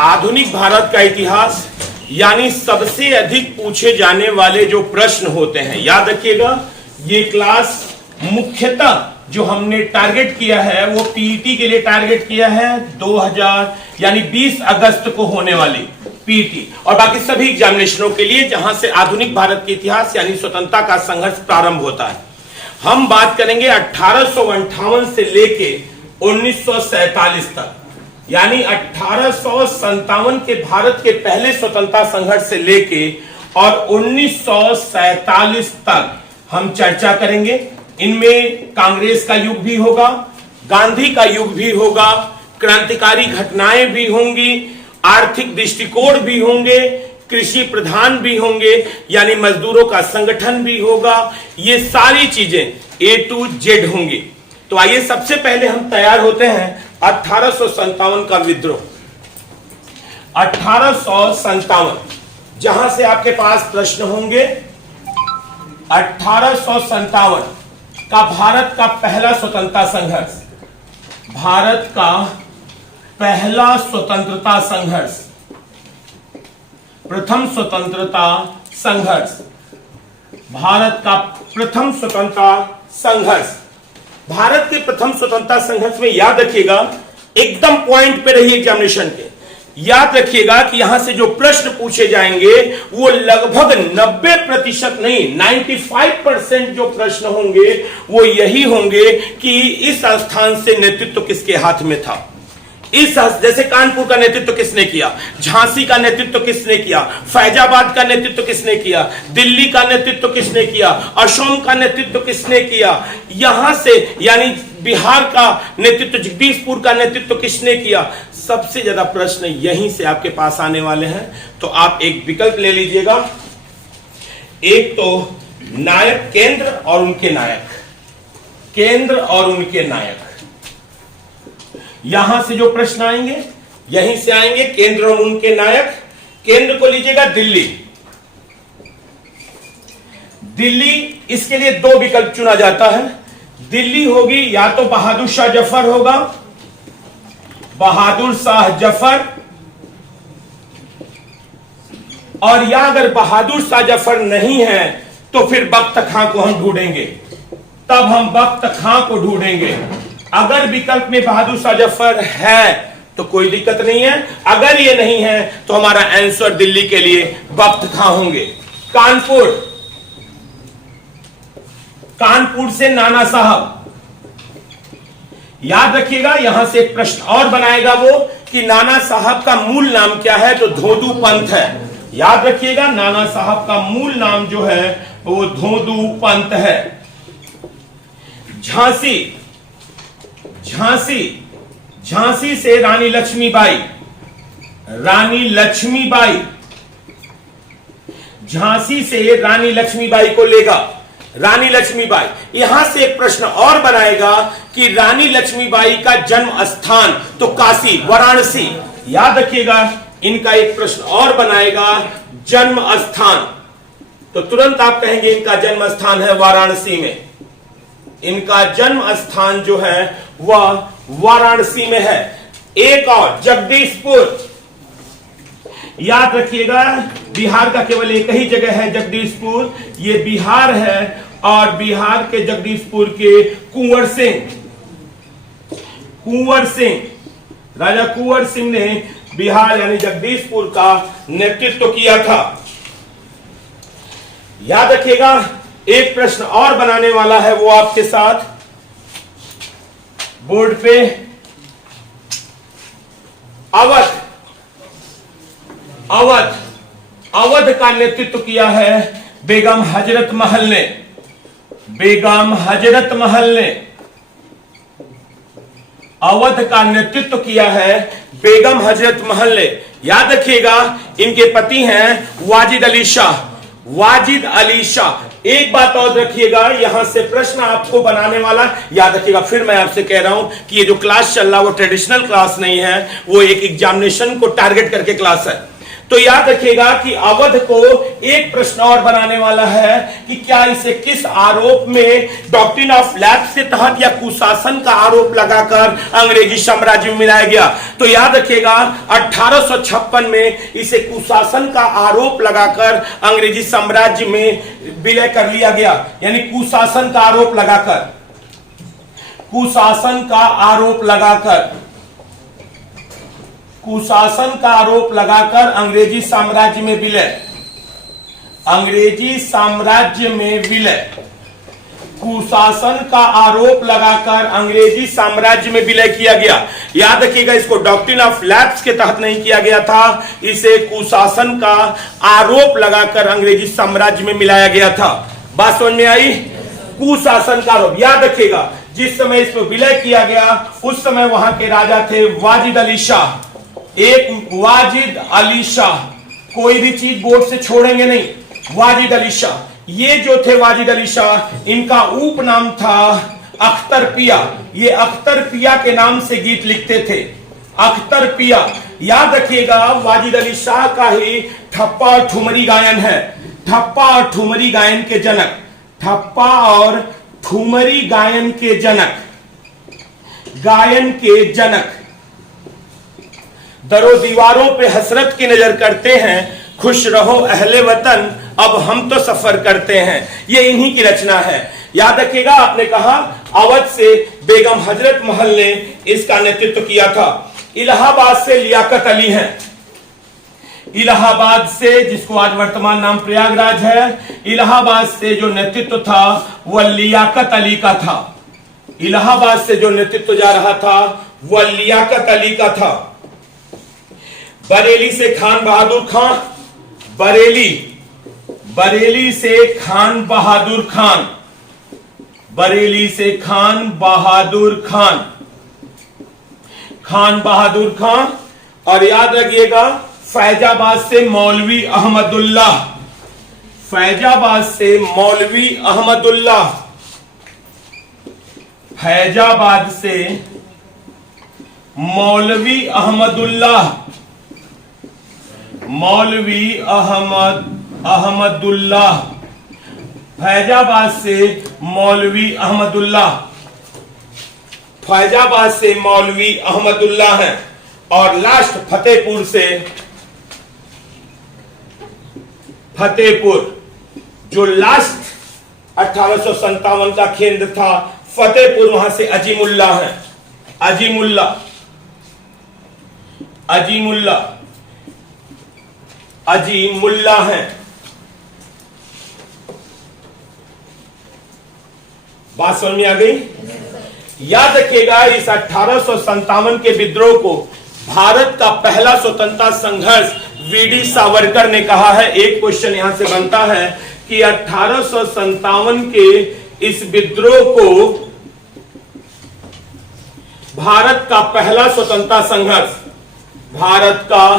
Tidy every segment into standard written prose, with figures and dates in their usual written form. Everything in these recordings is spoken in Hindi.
आधुनिक भारत का इतिहास यानी सबसे अधिक पूछे जाने वाले जो प्रश्न होते हैं, याद रखिएगा ये क्लास मुख्यतः जो हमने टारगेट किया है वो पीईटी के लिए टारगेट किया है 2000 यानी 20 अगस्त को होने वाली पीईटी और बाकी सभी एग्जामिनेशनों के लिए जहां से आधुनिक भारत के इतिहास यानी स्वतंत्रता का संघर्ष प्रारंभ होता है। हम बात करेंगे 1858 से लेके 1947 तक, यानी 1857 के भारत के पहले स्वतंत्रता संघर्ष से लेके और 1947 तक हम चर्चा करेंगे। इनमें कांग्रेस का युग भी होगा, गांधी का युग भी होगा, क्रांतिकारी घटनाएं भी होंगी, आर्थिक दृष्टिकोण भी होंगे, कृषि प्रधान भी होंगे यानी मजदूरों का संगठन भी होगा, ये सारी चीजें A to Z होंगी। तो आइए सबसे पहले हम तैयार होते हैं 1857 का विद्रोह। 1857 जहां से आपके पास प्रश्न होंगे। 1857 का भारत का पहला स्वतंत्रता संघर्ष, भारत का पहला स्वतंत्रता संघर्ष, प्रथम स्वतंत्रता संघर्ष, भारत का प्रथम स्वतंत्रता संघर्ष। भारत के प्रथम स्वतंत्रता संघर्ष में याद रखिएगा, एकदम पॉइंट पे रहिए एग्जामिनेशन के, याद रखिएगा कि यहां से जो प्रश्न पूछे जाएंगे वो लगभग 90% नहीं 95% जो प्रश्न होंगे वो यही होंगे कि इस स्थान से नेतृत्व किसके हाथ में था। इस जैसे कानपुर का नेतृत्व किसने किया, झांसी का नेतृत्व किसने किया, फैजाबाद का नेतृत्व किसने किया, दिल्ली का नेतृत्व किसने किया, असम का नेतृत्व किसने किया, यहां से यानी बिहार का नेतृत्व, जगदीशपुर का नेतृत्व किसने किया। सबसे ज्यादा प्रश्न यहीं से आपके पास आने वाले हैं। तो आप एक विकल्प ले लीजिएगा, एक तो नायक, केंद्र और उनके नायक, केंद्र और उनके नायक। यहां से जो प्रश्न आएंगे यहीं से आएंगे, केंद्र और उनके नायक। केंद्र को लीजिएगा दिल्ली, दिल्ली, इसके लिए दो विकल्प चुना जाता है। दिल्ली होगी या तो बहादुर शाह जफर होगा, बहादुर शाह जफर, और या अगर बहादुर शाह जफर नहीं है तो फिर बख्त खां को हम ढूंढेंगे, तब हम बख्त खां को ढूंढेंगे। अगर विकल्प में बहादुर शाह जफर है तो कोई दिक्कत नहीं है, अगर ये नहीं है तो हमारा आंसर दिल्ली के लिए बख्त खां होंगे। कानपुर, कानपुर से नाना साहब, याद रखिएगा यहां से एक प्रश्न और बनाएगा वो कि नाना साहब का मूल नाम क्या है, तो धोदू पंत है। याद रखिएगा नाना साहब का मूल नाम जो है वो धोदू पंत है। झांसी, झांसी, झांसी से रानी लक्ष्मीबाई, रानी लक्ष्मीबाई, झांसी से रानी लक्ष्मीबाई को लेगा, रानी लक्ष्मीबाई। यहां से एक प्रश्न और बनाएगा कि रानी लक्ष्मीबाई का जन्म स्थान, तो काशी, वाराणसी। याद रखिएगा इनका एक प्रश्न और बनाएगा, जन्म स्थान, तो तुरंत आप कहेंगे इनका जन्म स्थान है वाराणसी में, इनका जन्म स्थान जो है वह वाराणसी में है। एक और जगदीशपुर, याद रखिएगा बिहार का केवल एक ही जगह है जगदीशपुर, ये बिहार है, और बिहार के जगदीशपुर के कुंवर सिंह, कुंवर सिंह, राजा कुंवर सिंह ने बिहार यानी जगदीशपुर का नेतृत्व किया था। याद रखिएगा एक प्रश्न और बनाने वाला है वो आपके साथ बोर्ड पे, अवध, अवध, अवध का नेतृत्व किया है बेगम हजरत महल ने, बेगम हजरत महल ने अवध का नेतृत्व किया है बेगम हजरत महल ने। याद रखिएगा इनके पति हैं वाजिद अली शाह, वाजिद अली शाह। एक बात और रखिएगा, यहां से प्रश्न आपको बनाने वाला, याद रखिएगा फिर मैं आपसे कह रहा हूं कि ये जो क्लास चल रहा है वो ट्रेडिशनल क्लास नहीं है, वो एक एग्जामिनेशन को टारगेट करके क्लास है। तो याद रखिएगा कि अवध को एक प्रश्न और बनाने वाला है कि क्या इसे किस आरोप में डॉक्ट्रिन ऑफ लैप्स के तहत या कुशासन का आरोप लगाकर अंग्रेजी साम्राज्य में मिलाया गया। तो याद रखिएगा 1856 में इसे कुशासन का आरोप लगाकर अंग्रेजी साम्राज्य में विलय कर लिया गया, यानी कुशासन का आरोप लगाकर, कुशासन का आरोप लगाकर, कुशासन का आरोप लगाकर अंग्रेजी साम्राज्य में विलय, अंग्रेजी साम्राज्य में विलय, कुशासन का आरोप लगाकर अंग्रेजी साम्राज्य में विलय किया गया। याद रखिएगा इसको डॉक्ट्रिन ऑफ लैप्स के तहत नहीं किया गया था, इसे कुशासन का आरोप लगाकर अंग्रेजी साम्राज्य में मिलाया गया था। बात समझ में आई? कुशासन का आरोप। याद रखिएगा जिस समय इसमें विलय किया गया उस समय वहां के राजा थे वाजिद अली शाह। एक वाजिद अली शाह, कोई भी चीज बोर्ड से छोड़ेंगे नहीं, वाजिद अली शाह। ये जो थे वाजिद अली शाह, इनका उपनाम था अख्तर पिया। ये अख्तर पिया के नाम से गीत लिखते थे, अख्तर पिया। याद रखिएगा वाजिद अली शाह का ही ठप्पा और ठुमरी गायन है, ठप्पा और ठुमरी गायन के जनक, ठप्पा और ठुमरी गायन के जनक, गायन के जनक। दरो दीवारों पे हसरत की नजर करते हैं, खुश रहो अहले वतन अब हम तो सफर करते हैं। ये इन्हीं की रचना है। याद रखिएगा आपने कहा अवध से बेगम हजरत महल ने इसका नेतृत्व किया था। इलाहाबाद से लियाकत अली हैं, इलाहाबाद से, जिसको आज वर्तमान नाम प्रयागराज है, इलाहाबाद से जो नेतृत्व था वह लियाकत अली का था। इलाहाबाद से जो नेतृत्व जा रहा था वह लियाकत अली का था। बरेली से खान बहादुर खान, बरेली, बरेली से खान बहादुर खान, बरेली से खान बहादुर खान, खान बहादुर खान। और याद रखिएगा फैजाबाद से मौलवी अहमदुल्लाह, फैजाबाद से मौलवी अहमदुल्लाह, फैजाबाद से मौलवी अहमदुल्लाह, मौलवी अहमदुल्लाह, फैजाबाद से मौलवी अहमदुल्लाह, फैजाबाद से मौलवी अहमदुल्लाह है। और लास्ट फतेहपुर से, फतेहपुर जो लास्ट 1857 का केंद्र था फतेहपुर, वहां से अजीमुल्लाह है, अजीमुल्लाह, अजीमुल्लाह, अजीमुल्लाह है। बात समझ में आ गई? याद रखिएगा इस 1857 के विद्रोह को भारत का पहला स्वतंत्रता संघर्ष वीडी सावरकर ने कहा है। एक क्वेश्चन यहां से बनता है कि 1857 के इस विद्रोह को भारत का पहला स्वतंत्रता संघर्ष, भारत का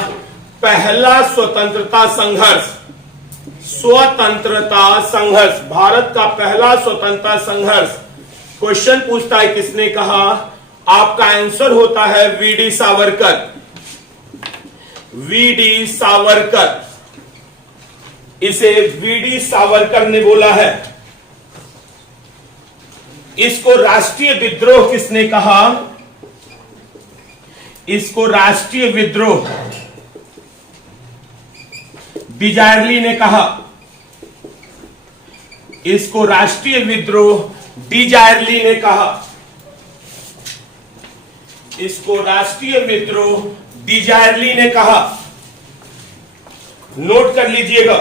पहला स्वतंत्रता संघर्ष, स्वतंत्रता संघर्ष, भारत का पहला स्वतंत्रता संघर्ष। क्वेश्चन पूछता है किसने कहा, आपका आंसर होता है वीडी सावरकर, वीडी सावरकर। इसे वीडी सावरकर ने बोला है। इसको राष्ट्रीय विद्रोह किसने कहा, इसको राष्ट्रीय विद्रोह डिजायरली ने कहा, इसको राष्ट्रीय विद्रोह डिजायरली ने कहा, इसको राष्ट्रीय विद्रोह डिजायरली ने कहा। नोट कर लीजिएगा।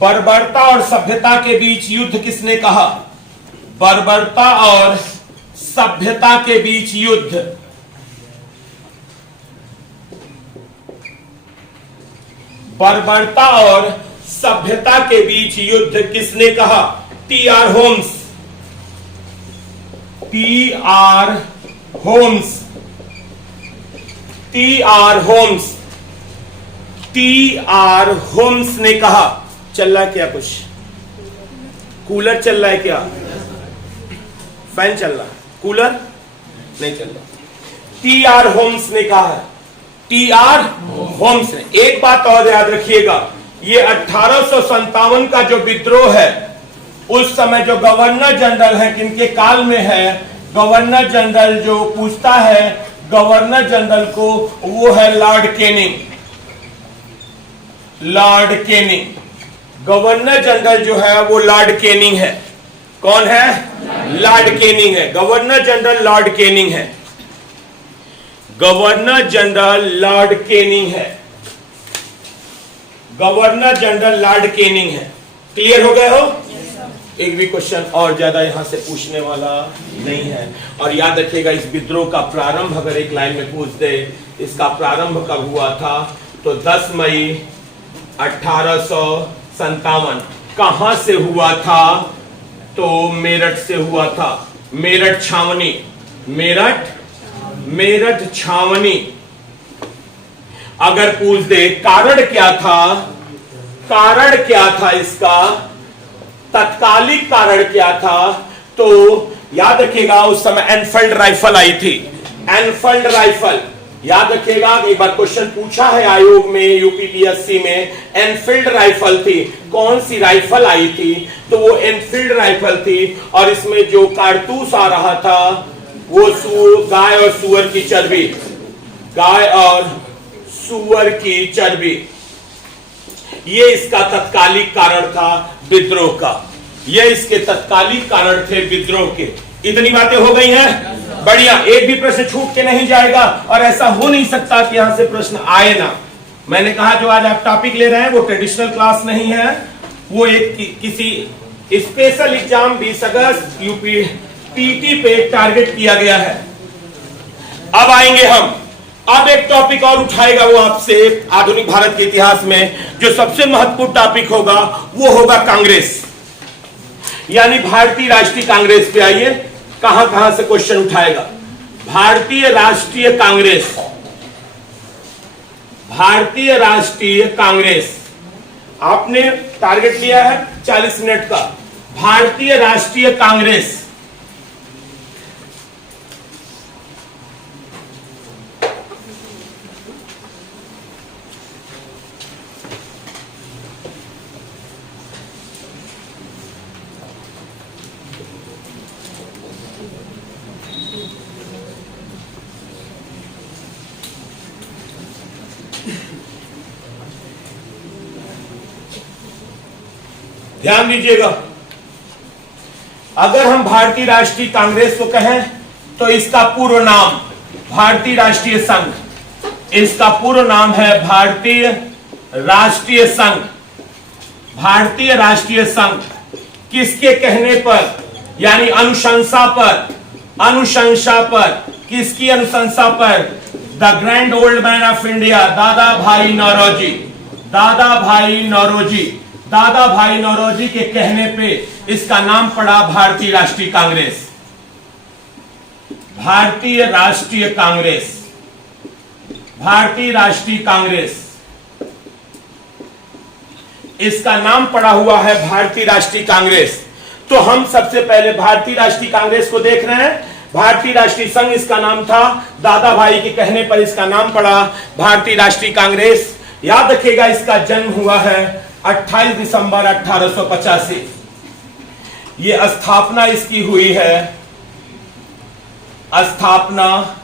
बर्बरता और सभ्यता के बीच युद्ध किसने कहा, बर्बरता और सभ्यता के बीच युद्ध, बर्बरता और सभ्यता के बीच युद्ध किसने कहा, T R Holmes, T R Holmes, T R Holmes, T R Holmes ने कहा। चल रहा है क्या? कुछ कूलर चल रहा है क्या? फैन चल रहा है, कूलर नहीं चल रहा। टी.आर. होम्स ने कहा है, टी.आर. होम्स ने। एक बात और याद रखिएगा, ये 1857 का जो विद्रोह है, उस समय जो गवर्नर जनरल है किनके काल में है, गवर्नर जनरल जो पूछता है गवर्नर जनरल को, वो है Lord Canning. Lord Canning, governor general जो है वो लॉर्ड कैनिंग है। कौन है? लॉर्ड कैनिंग है। गवर्नर जनरल लॉर्ड कैनिंग है। गवर्नर जनरल लॉर्ड कैनिंग है। गवर्नर जनरल लॉर्ड कैनिंग है। क्लियर हो गए हो? एक भी क्वेश्चन और ज्यादा यहां से पूछने वाला नहीं है। और याद रखिएगा, इस विद्रोह का प्रारंभ अगर एक लाइन में पूछ दे, इसका प्रारंभ कब हुआ था, तो 10 मई 1857। कहां से हुआ था? तो मेरठ से हुआ था। मेरठ छावनी, मेरठ छावनी। अगर पूछ दे कारण क्या था, कारण क्या था इसका, तत्कालिक कारण क्या था, तो याद रखिएगा उस समय एनफील्ड राइफल आई थी। एनफील्ड राइफल याद रखिएगा, एक बार क्वेश्चन पूछा है आयोग में, यूपीपीएससी में, एनफील्ड राइफल थी। कौन सी राइफल आई थी? तो वो एनफील्ड राइफल थी। और इसमें जो कारतूस आ रहा था वो गाय और सुअर की चर्बी, गाय और सुअर की चर्बी। ये इसका तत्कालिक कारण था विद्रोह का। ये इसके तत्कालिक कारण थे विद्रोह के। इतनी बातें हो गई हैं? बढ़िया। एक भी प्रश्न छूट के नहीं जाएगा, और ऐसा हो नहीं सकता कि यहां से प्रश्न आए ना। मैंने कहा जो आज आप टॉपिक ले रहे हैं वो ट्रेडिशनल क्लास नहीं है, वो एक किसी स्पेशल एग्जाम 20 अगस्त यूपी टीटी पे टारगेट किया गया है। अब आएंगे हम, अब एक टॉपिक और उठाएगा वो आपसे, आधुनिक भारत के इतिहास में जो सबसे महत्वपूर्ण टॉपिक होगा वो होगा कांग्रेस, यानी भारतीय राष्ट्रीय कांग्रेस पे। आइए कहां कहां से क्वेश्चन उठाएगा। भारतीय राष्ट्रीय कांग्रेस, भारतीय राष्ट्रीय कांग्रेस, आपने टारगेट लिया है 40 मिनट का। भारतीय राष्ट्रीय कांग्रेस, ध्यान दीजिएगा, अगर हम भारतीय राष्ट्रीय कांग्रेस को कहें तो इसका पूर्व नाम भारतीय राष्ट्रीय संघ, इसका पूर्व नाम है भारतीय राष्ट्रीय संघ। भारतीय राष्ट्रीय संघ किसके कहने पर, यानी अनुशंसा पर, अनुशंसा पर, किसकी अनुशंसा पर? The grand old man of India, दादा भाई नौरोजी, दादा भाई नौरोजी, दादा भाई नौरोजी के कहने पे इसका नाम पड़ा भारतीय राष्ट्रीय कांग्रेस। भारतीय राष्ट्रीय कांग्रेस, भारतीय राष्ट्रीय कांग्रेस, इसका नाम पड़ा हुआ है भारतीय राष्ट्रीय कांग्रेस। तो हम सबसे पहले भारतीय राष्ट्रीय कांग्रेस को देख रहे हैं। भारतीय राष्ट्रीय संघ इसका नाम था, दादा भाई के कहने पर इसका नाम पड़ा भारतीय राष्ट्रीय कांग्रेस। याद रखिएगा इसका जन्म हुआ है 28 दिसंबर 1885। ये स्थापना इसकी हुई है, स्थापना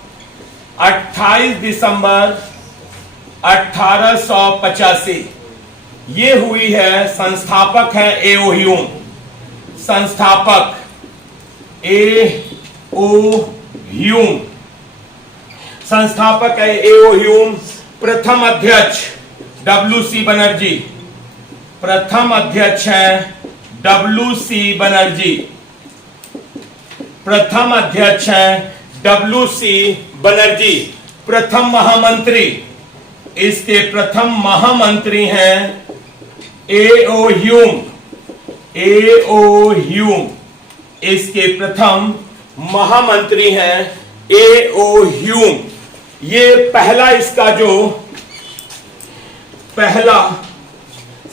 28 दिसंबर 1885 ये हुई है। संस्थापक है ए.ओ. ह्यूम, संस्थापक ए.ओ. ह्यूम, संस्थापक है ए.ओ. ह्यूम। प्रथम अध्यक्ष डब्ल्यू.सी. बनर्जी, प्रथम अध्यक्ष है डब्ल्यू.सी. बनर्जी, प्रथम अध्यक्ष है डब्ल्यू.सी. बनर्जी। प्रथम महामंत्री, इसके प्रथम महामंत्री हैं ए.ओ. Hume, A.O.. ह्यूम, इसके प्रथम महामंत्री हैं ए.ओ. ह्यूम। ये पहला, इसका जो पहला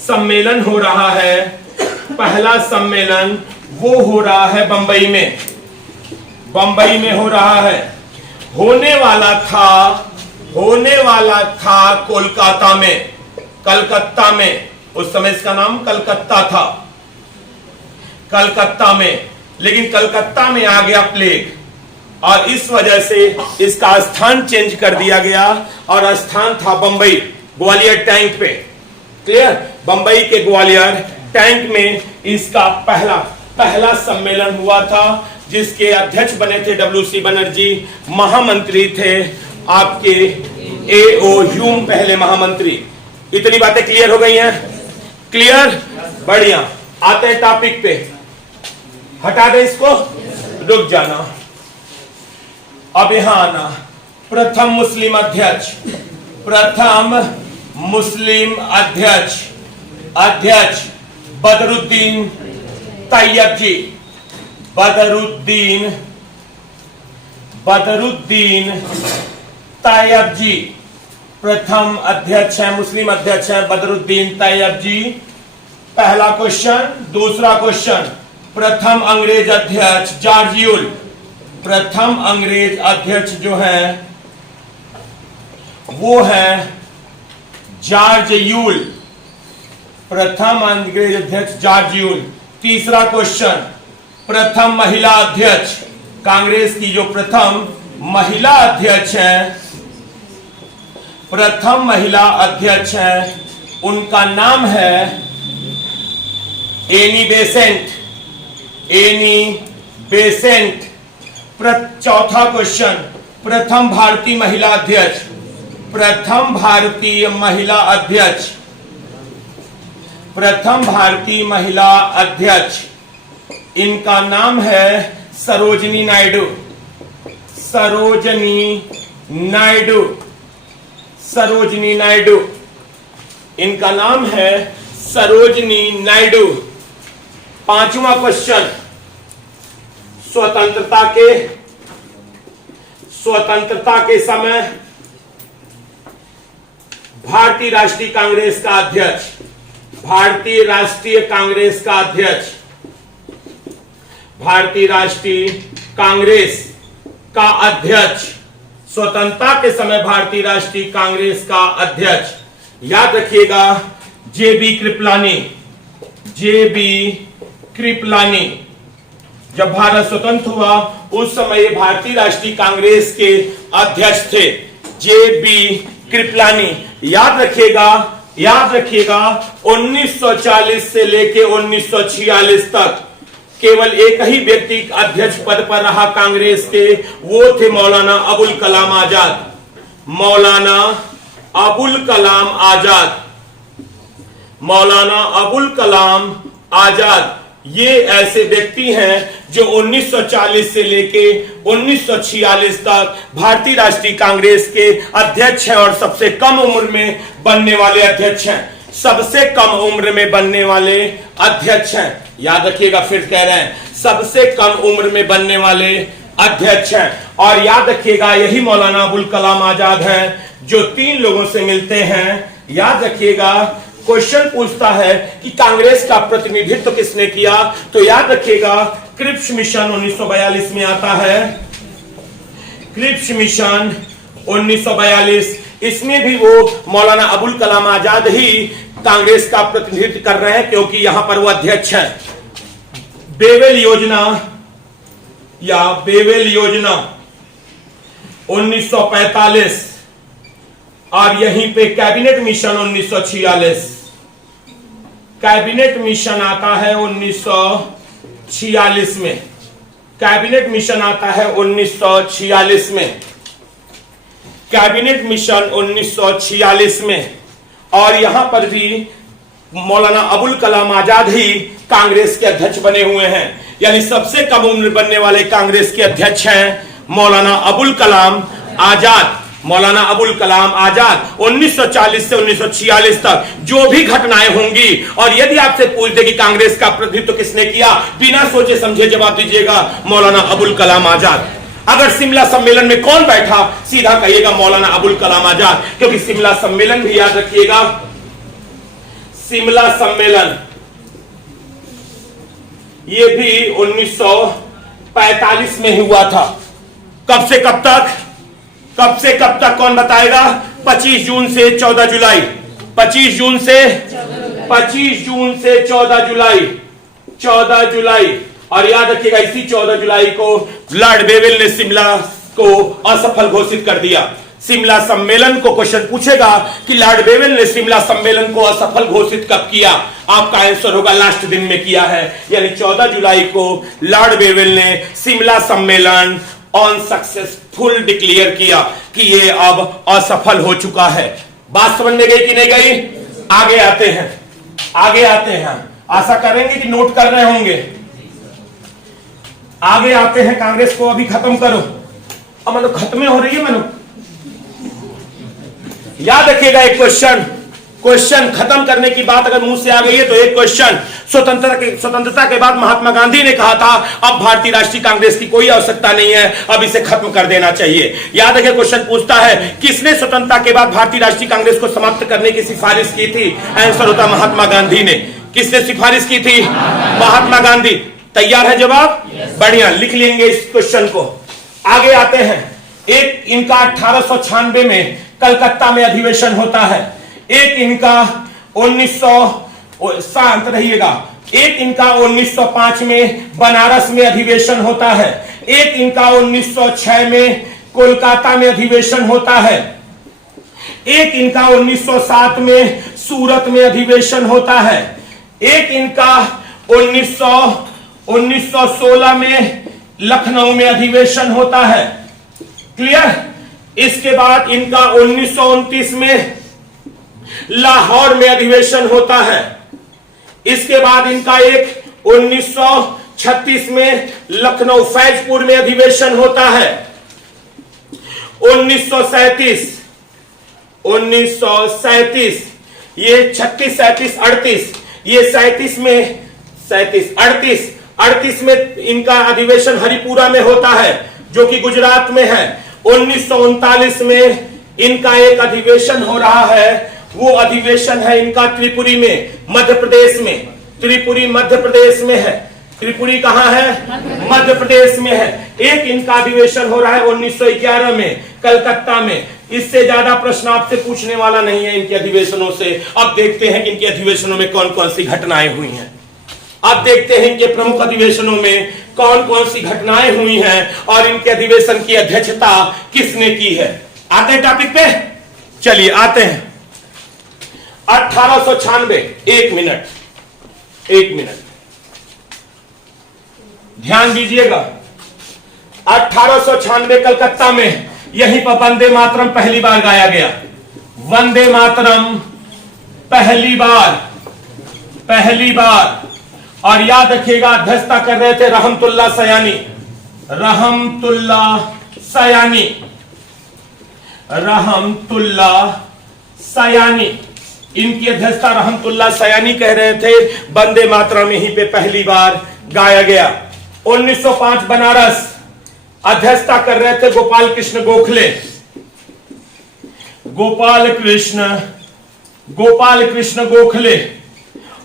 सम्मेलन हो रहा है, पहला सम्मेलन वो हो रहा है बंबई में, बंबई में हो रहा है। होने वाला था कोलकाता में, कलकत्ता में, उस समय इसका नाम कलकत्ता था, कलकत्ता में, लेकिन कलकत्ता में आ गया प्लेग और इस वजह से इसका स्थान चेंज कर दिया गया और स्थान था बंबई, ग्वालियर टैंक पे। क्लियर? बंबई के ग्वालियर टैंक में इसका पहला सम्मेलन हुआ था, जिसके अध्यक्ष बने थे डब्ल्यूसी बनर्जी, महामंत्री थे आपके एओ ह्यूम, पहले महामंत्री। इतनी बातें क्लियर हो गई हैं? क्लियर? बढ़िया। आते हैं टॉपिक पे, हटा दे इसको, रुक जाना, अब यहां आना। प्रथम मुस्लिम अध्यक्ष बदरुद्दीन तैयब जी, बदरुद्दीन तैयब जी प्रथम अध्यक्ष है, मुस्लिम अध्यक्ष है बदरुद्दीन तैयब जी। पहला क्वेश्चन। दूसरा क्वेश्चन, प्रथम अंग्रेज अध्यक्ष जॉर्ज यूल, प्रथम अंग्रेज अध्यक्ष जो है वो है जॉर्ज यूल, प्रथम अंग्रेज अध्यक्ष जॉर्ज यूल। तीसरा क्वेश्चन, प्रथम महिला अध्यक्ष, कांग्रेस की जो प्रथम महिला अध्यक्ष है, प्रथम महिला अध्यक्ष है, उनका नाम है एनी बेसेंट। चौथा क्वेश्चन, प्रथम भारतीय महिला अध्यक्ष, प्रथम भारतीय महिला अध्यक्ष, इनका नाम है सरोजनी नायडू, इनका नाम है सरोजनी नायडू। पांचवा क्वेश्चन, स्वतंत्रता के समय भारतीय राष्ट्रीय कांग्रेस का अध्यक्ष, स्वतंत्रता के समय भारतीय राष्ट्रीय कांग्रेस का अध्यक्ष, याद रखिएगा जेबी कृपलानी। जब भारत स्वतंत्र हुआ उस समय भारतीय राष्ट्रीय कांग्रेस के अध्यक्ष थे जेबी कृपलानी। याद रखिएगा 1940 से लेके 1946 तक केवल एक ही व्यक्ति अध्यक्ष पद पर रहा कांग्रेस के, वो थे मौलाना अबुल कलाम आजाद। ये ऐसे व्यक्ति हैं जो 1940 से लेके 1946 तक भारतीय राष्ट्रीय कांग्रेस के अध्यक्ष हैं और सबसे कम उम्र में बनने वाले अध्यक्ष हैं, सबसे कम उम्र में बनने वाले अध्यक्ष हैं। याद रखिएगा, फिर कह रहे हैं सबसे कम उम्र में बनने वाले अध्यक्ष हैं। और याद रखिएगा यही मौलाना अबुल कलाम आजाद हैं जो 3 लोगों से मिलते हैं। याद रखिएगा, क्वेश्चन पूछता है कि कांग्रेस का प्रतिनिधित्व किसने किया, तो याद रखिएगा क्रिप्स मिशन 1942 में आता है, क्रिप्स मिशन 1942, इसमें भी वो मौलाना अबुल कलाम आजाद ही कांग्रेस का प्रतिनिधित्व कर रहे हैं क्योंकि यहां पर वो अध्यक्ष हैं। बेवेल योजना 1945 और यहीं पे कैबिनेट मिशन 1946, कैबिनेट मिशन आता है 1946 में, कैबिनेट मिशन आता है 1946 में, कैबिनेट मिशन 1946 में। और यहां पर भी मौलाना अबुल कलाम आजाद ही कांग्रेस के अध्यक्ष बने हुए हैं, यानी सबसे कम उम्र बनने वाले कांग्रेस के अध्यक्ष हैं मौलाना अबुल कलाम आजाद। मौलाना अबुल कलाम आजाद 1940 से 1946 तक जो भी घटनाएं होंगी, और यदि आपसे पूछ दे कि कांग्रेस का प्रतिनिधित्व किसने किया, बिना सोचे समझे जवाब दीजिएगा मौलाना अबुल कलाम आजाद। अगर शिमला सम्मेलन में कौन बैठा, सीधा कहिएगा मौलाना अबुल कलाम आजाद, क्योंकि शिमला सम्मेलन भी याद रखिएगा, शिमला सम्मेलन, ये भी 1945 में हुआ था। कब से कब तक, कब से कब तक कौन बताएगा? 25 जून से 14 जुलाई, 25 जून से 14 जुलाई, 14 जुलाई। और याद रखिएगा इसी 14 जुलाई को लॉर्ड वेवेल ने शिमला को असफल घोषित कर दिया। शिमला सम्मेलन को क्वेश्चन पूछेगा कि लॉर्ड वेवेल ने शिमला सम्मेलन को असफल घोषित कब किया? आपका आंसर होगा लास्ट दिन में किया है, यानी 14 जुलाई को लॉर्ड वेवेल ने शिमला सम्मेलन अनसक्सेसफुल डिक्लेयर किया कि ये अब असफल हो चुका है। बात समझ में गई कि नहीं गई? आगे आते हैं, आगे आते हैं। आशा करेंगे कि नोट कर रहे होंगे। आगे आते हैं, कांग्रेस को अभी खत्म करो। अब मनो खत्म हो रही है मनो। याद रखिएगा एक क्वेश्चन खत्म करने की बात अगर मुंह से आ गई है तो एक क्वेश्चन, स्वतंत्रता के बाद महात्मा गांधी ने कहा था अब भारतीय राष्ट्रीय कांग्रेस की कोई आवश्यकता नहीं है, अब इसे खत्म कर देना चाहिए। याद रखिए क्वेश्चन पूछता है किसने स्वतंत्रता के बाद भारतीय राष्ट्रीय कांग्रेस को समाप्त करने की सिफारिश की थी? आंसर होता महात्मा गांधी ने। किसने सिफारिश की थी? महात्मा गांधी। तैयार है जवाब? बढ़िया, लिख लेंगे इस क्वेश्चन को। आगे आते हैं। एक इनका 1896 में कलकत्ता में अधिवेशन होता है, एक इनका 1905 में बनारस में अधिवेशन होता है, एक इनका 1906 में कोलकाता में अधिवेशन होता है, एक इनका 1907 में सूरत में अधिवेशन होता है, एक इनका 1916 में लखनऊ में अधिवेशन होता है। क्लियर? इसके बाद इनका 1929 में लाहौर में अधिवेशन होता है। इसके बाद इनका एक 1936 में लखनऊ फैजपुर में अधिवेशन होता है। 1937 ये 36, 37, 38, ये 37 में 38 में इनका अधिवेशन हरिपुरा में होता है जो कि गुजरात में है। 1939 में इनका एक अधिवेशन हो रहा है, वो अधिवेशन है इनका त्रिपुरी में, मध्य प्रदेश में। त्रिपुरी मध्य प्रदेश में है। त्रिपुरी कहां है? मध्य प्रदेश में है। एक इनका अधिवेशन हो रहा है 1911 में कलकत्ता में। इससे ज्यादा प्रश्न आपसे पूछने वाला नहीं है इनके अधिवेशनों से। अब देखते हैं कि इनके अधिवेशनों में कौन कौन सी घटनाएं हुई हैं। अब देखते हैं इनके प्रमुख अधिवेशनों में कौन कौन सी घटनाएं हुई हैं और इनके अधिवेशन की अध्यक्षता किसने की है। आते हैं टॉपिक पे, चलिए आते हैं। 1896, एक मिनट ध्यान दीजिएगा। 1896 कलकत्ता में यहीं पर वंदे मातरम पहली बार गाया गया। वंदे मातरम पहली बार। और याद रखिएगा अध्यक्षता कर रहे थे रहमतुल्लाह सयानी। इनकी अध्यक्षता रहमतुल्लाह सयानी कह रहे थे। वंदे मातरम यहीं पे पहली बार गाया गया। 1905 बनारस, अध्यक्षता कर रहे थे गोपाल कृष्ण गोखले।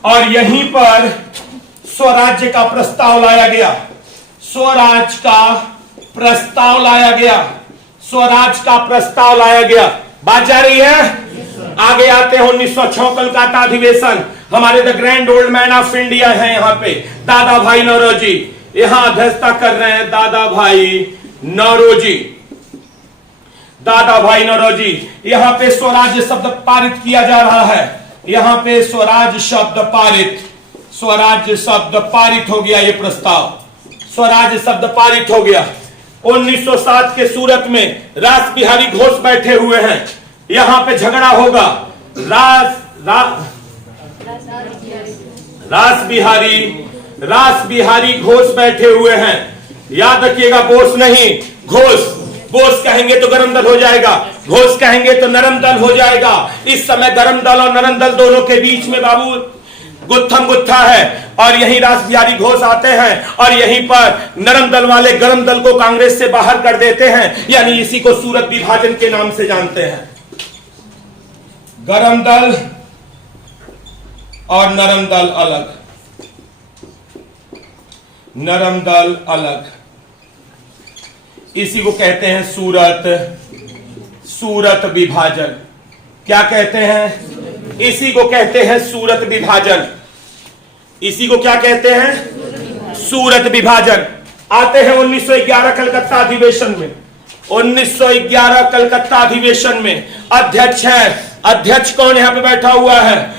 और यहीं पर स्वराज्य का प्रस्ताव लाया गया। स्वराज का प्रस्ताव लाया गया। बात जा रही है? आगे आते हैं। 1906 कलकत्ता अधिवेशन। हमारे the grand old man of India है यहाँ पे, दादा भाई नौरोजी। यहां अध्यक्षता कर रहे हैं दादा भाई नौरोजी। यहाँ पे स्वराज्य शब्द पारित किया जा रहा है। यहाँ पे स्वराज शब्द पारित हो गया। ये प्रस्ताव स्वराज शब्द पारित हो गया। 1907 के सूरत में रास बिहारी घोष बैठे हुए हैं। यहां पे झगड़ा होगा। रास बिहारी घोष बैठे हुए हैं। याद रखिएगा, बोस नहीं घोष। बोस कहेंगे तो गरम दल हो जाएगा, घोष कहेंगे तो नरम दल हो जाएगा। इस समय गरम दल और नरम दल दोनों के बीच में बाबू गुत्था है। और यहीं रास बिहारी घोष आते हैं और यहीं पर नरम दल वाले गरम दल को कांग्रेस से बाहर कर देते हैं। यानी इसी को सूरत विभाजन के नाम से जानते हैं। गरम दल और नरम दल अलग, नरम दल अलग। इसी को कहते हैं सूरत विभाजन। क्या कहते हैं? इसी को कहते हैं सूरत विभाजन। इसी को क्या कहते हैं? सूरत विभाजन। आते हैं 1911 कलकत्ता अधिवेशन में। 1911 कलकत्ता अधिवेशन में अध्यक्ष है, अध्यक्ष कौन यहां पे बैठा हुआ है?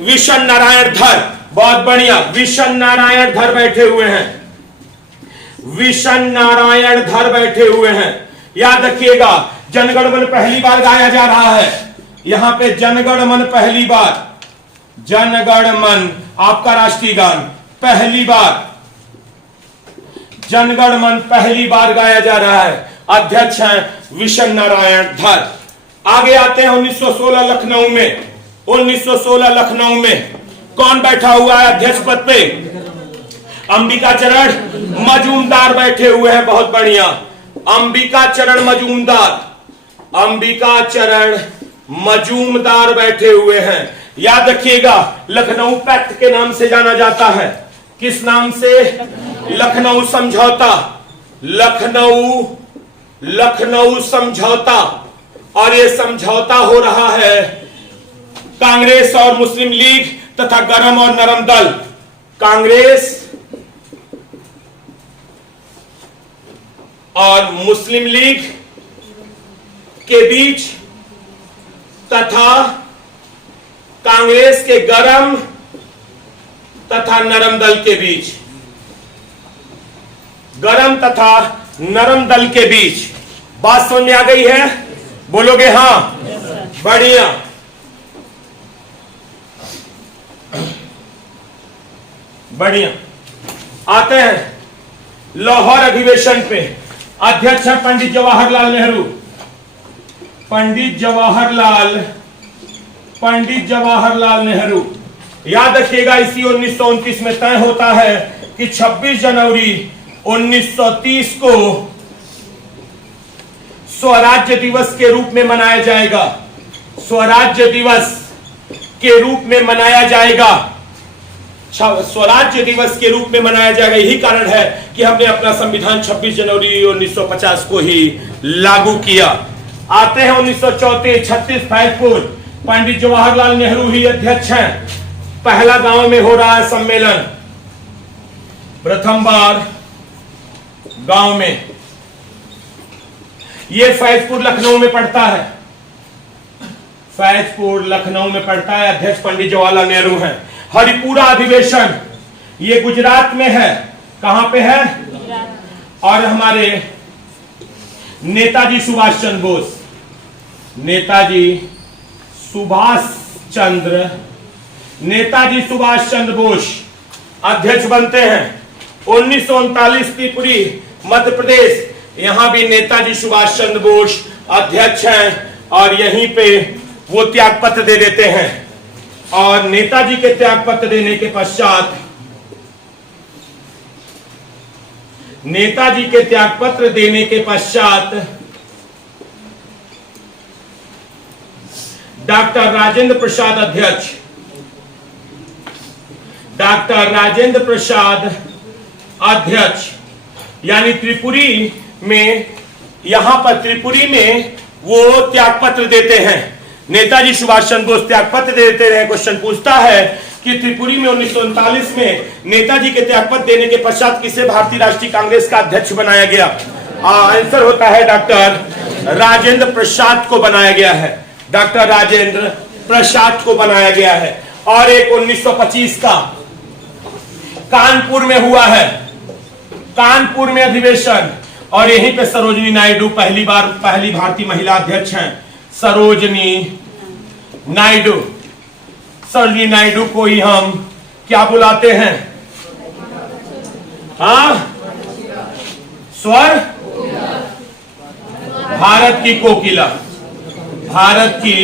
विशन नारायण धर। बहुत बढ़िया, विशन नारायण धर बैठे हुए हैं, विशन नारायण धर बैठे हुए हैं। याद रखिएगा, जनगण मन पहली बार गाया जा रहा है यहां पे। जनगण मन पहली बार, जनगण मन आपका राष्ट्रीय गान पहली बार, जनगण मन पहली बार गाया जा रहा है। अध्यक्ष हैं विशन नारायण धर। आगे आते हैं 1916 लखनऊ में। 1916 लखनऊ में कौन बैठा हुआ है अध्यक्ष पद पे? अंबिका चरण मजूमदार बैठे हुए हैं। बहुत बढ़िया, अंबिका चरण मजूमदार, अंबिका चरण मजूमदार बैठे हुए हैं। याद रखिएगा, लखनऊ पैक्ट के नाम से जाना जाता है। किस नाम से? लखनऊ समझौता, लखनऊ समझौता। और यह समझौता हो रहा है कांग्रेस और मुस्लिम लीग तथा गरम और नरम दल, कांग्रेस और मुस्लिम लीग के बीच तथा कांग्रेस के गरम तथा नरम दल के बीच, गरम तथा नरम दल के बीच। बात समझ में आ गई है? बोलोगे हां? बढ़िया। बढ़िया। आते हैं लाहौर अधिवेशन पे। अध्यक्ष है पंडित जवाहरलाल नेहरू। पंडित जवाहरलाल नेहरू। याद रखिएगा, इसी 1929 में तय होता है कि 26 जनवरी 1930 को स्वराज्य दिवस के रूप में मनाया जाएगा। स्वराज्य दिवस के रूप में मनाया जाएगा, स्वराज्य दिवस के रूप में मनाया जाएगा। यही कारण है कि हमने अपना संविधान 26 जनवरी 1950 को ही लागू किया। आते हैं 1934 36 फैजपुर। पंडित जवाहरलाल नेहरू ही अध्यक्ष हैं। पहला गांव में हो रहा है सम्मेलन, प्रथम बार गांव में। यह फैजपुर लखनऊ में पड़ता है, फैजपुर लखनऊ में पड़ता है। अध्यक्ष पंडित जवाहरलाल नेहरू हैं। हरिपुरा अधिवेशन ये गुजरात में है। कहां पे है? और हमारे नेताजी सुभाष चंद्र बोस, नेताजी सुभाष चंद्र बोस अध्यक्ष बनते हैं। 1939 त्रिपुरी मध्य प्रदेश, यहां भी नेताजी सुभाष चंद्र बोस अध्यक्ष हैं। और यहीं पे वो त्यागपत्र दे देते हैं। और नेताजी के त्यागपत्र देने के पश्चात, नेताजी के त्यागपत्र देने के पश्चात डॉक्टर राजेंद्र प्रसाद अध्यक्ष, डॉक्टर राजेंद्र प्रसाद अध्यक्ष, यानी त्रिपुरी में, यहां पर त्रिपुरी में वो त्यागपत्र देते हैं। नेताजी सुभाष चंद्र बोस त्यागपत्र देते रहे। क्वेश्चन पूछता है कि त्रिपुरी में 1939 में नेताजी के त्यागपत्र देने के पश्चात किसे भारतीय राष्ट्रीय कांग्रेस का अध्यक्ष बनाया गया? आंसर होता है डॉक्टर राजेंद्र प्रसाद को बनाया गया है। डॉक्टर राजेंद्र प्रसाद को बनाया गया है। और एक 1925 का कानपुर में हुआ है, कानपुर में अधिवेशन। और यहीं पे सरोजिनी नायडू पहली भारतीय महिला अध्यक्ष हैं। सरोजिनी नायडू को ही हम क्या बुलाते हैं? हाँ, स्वर भारत की कोकिला, भारत की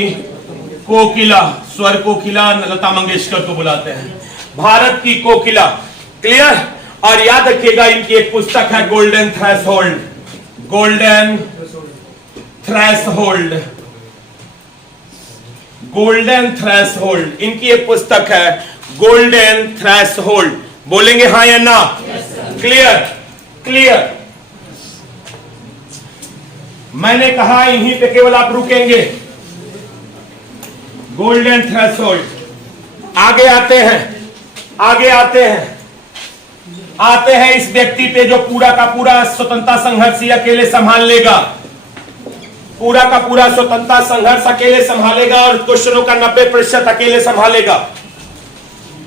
कोकिला, स्वर कोकिला लता मंगेशकर को बुलाते हैं, भारत की कोकिला। क्लियर? और याद रखिएगा, इनकी एक पुस्तक है golden threshold, golden threshold, golden threshold. इनकी एक पुस्तक है गोल्डन थ्रेशोल्ड। बोलेंगे हाँ या ना? क्लियर? क्लियर? मैंने कहा यहीं पे केवल आप रुकेंगे। Golden threshold. आगे आते हैं, आगे आते हैं, आते हैं इस व्यक्ति पे जो पूरा का पूरा स्वतंत्रता संघर्ष ही अकेले संभाल लेगा, पूरा का पूरा स्वतंत्रता संघर्ष अकेले संभालेगा और क्वेश्चनों का 90% अकेले संभालेगा।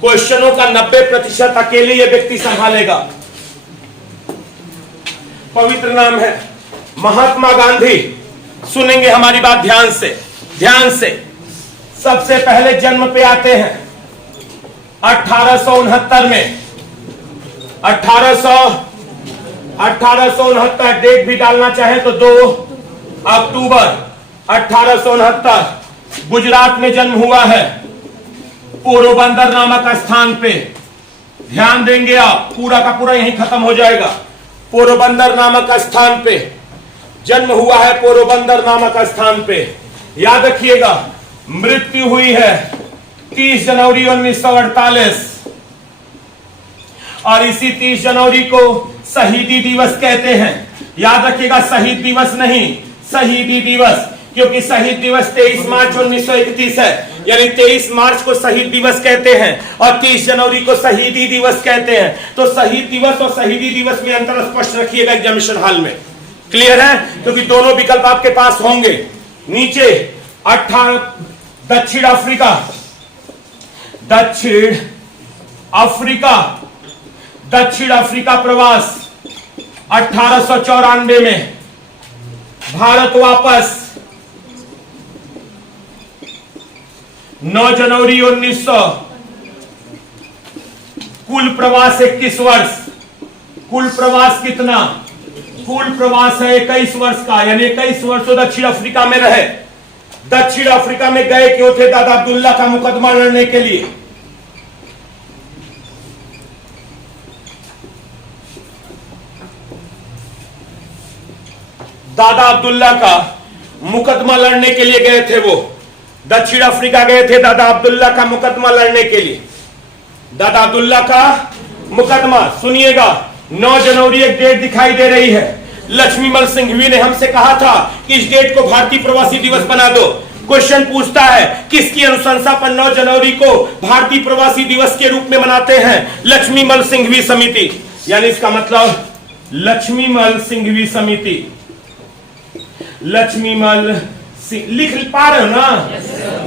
क्वेश्चनों का 90% अकेले ये व्यक्ति संभालेगा। पवित्र नाम है महात्मा गांधी। सुनेंगे हमारी बात ध्यान से, ध्यान से। सबसे पहले जन्म पे आते हैं 1869 में। 1869 डेट भी डालना चाहे तो 2 अक्टूबर 1869 गुजरात में जन्म हुआ है, पोरबंदर नामक स्थान पे। ध्यान देंगे आप, पूरा का पूरा यहीं खत्म हो जाएगा। पोरबंदर नामक स्थान पे जन्म हुआ है, पोरबंदर नामक स्थान पे। याद रखिएगा, मृत्यु हुई है 30 जनवरी 1948 और इसी 30 जनवरी को शहीदी दिवस कहते हैं। याद रखिएगा, शहीद दिवस नहीं, शहीदी दिवस, क्योंकि शहीद दिवस 23 मार्च 1931 है, यानी 23 मार्च को शहीद दिवस कहते हैं और 30 जनवरी को शहीदी दिवस कहते हैं। तो शहीद दिवस और शहीदी दिवस में अंतर स्पष्ट रखिएगा एग्जामिनेशन हॉल में। क्लियर है? क्योंकि दोनों विकल्प आपके पास होंगे। नीचे 18 दक्षिण अफ्रीका, दक्षिण अफ्रीका, दक्षिण अफ्रीका प्रवास 1894 में, भारत वापस 9 जनवरी 1900, कुल प्रवास 21 वर्ष। कुल प्रवास कितना? कुल प्रवास है 21 वर्ष का, यानी 21 वर्षों दक्षिण अफ्रीका में रहे। दक्षिण अफ्रीका में गए क्यों थे? दादा अब्दुल्ला का मुकदमा लड़ने के लिए। दादा अब्दुल्ला का मुकदमा लड़ने के लिए गए थे वो। दक्षिण अफ्रीका गए थे दादा अब्दुल्ला का मुकदमा लड़ने के लिए। दादा अब्दुल्ला का मुकदमा, सुनिएगा, 9 जनवरी एक डेट दिखाई दे रही है। लक्ष्मीमल सिंघवी ने हमसे कहा था कि इस डेट को भारतीय प्रवासी दिवस बना दो। क्वेश्चन पूछता है किसकी अनुशंसा पर 9 जनवरी को भारतीय प्रवासी दिवस के रूप में मनाते हैं? लक्ष्मीमल सिंघवी समिति, यानी इसका मतलब लक्ष्मीमल सिंघवी समिति। लक्ष्मीमल लिख पा रहे हो ना?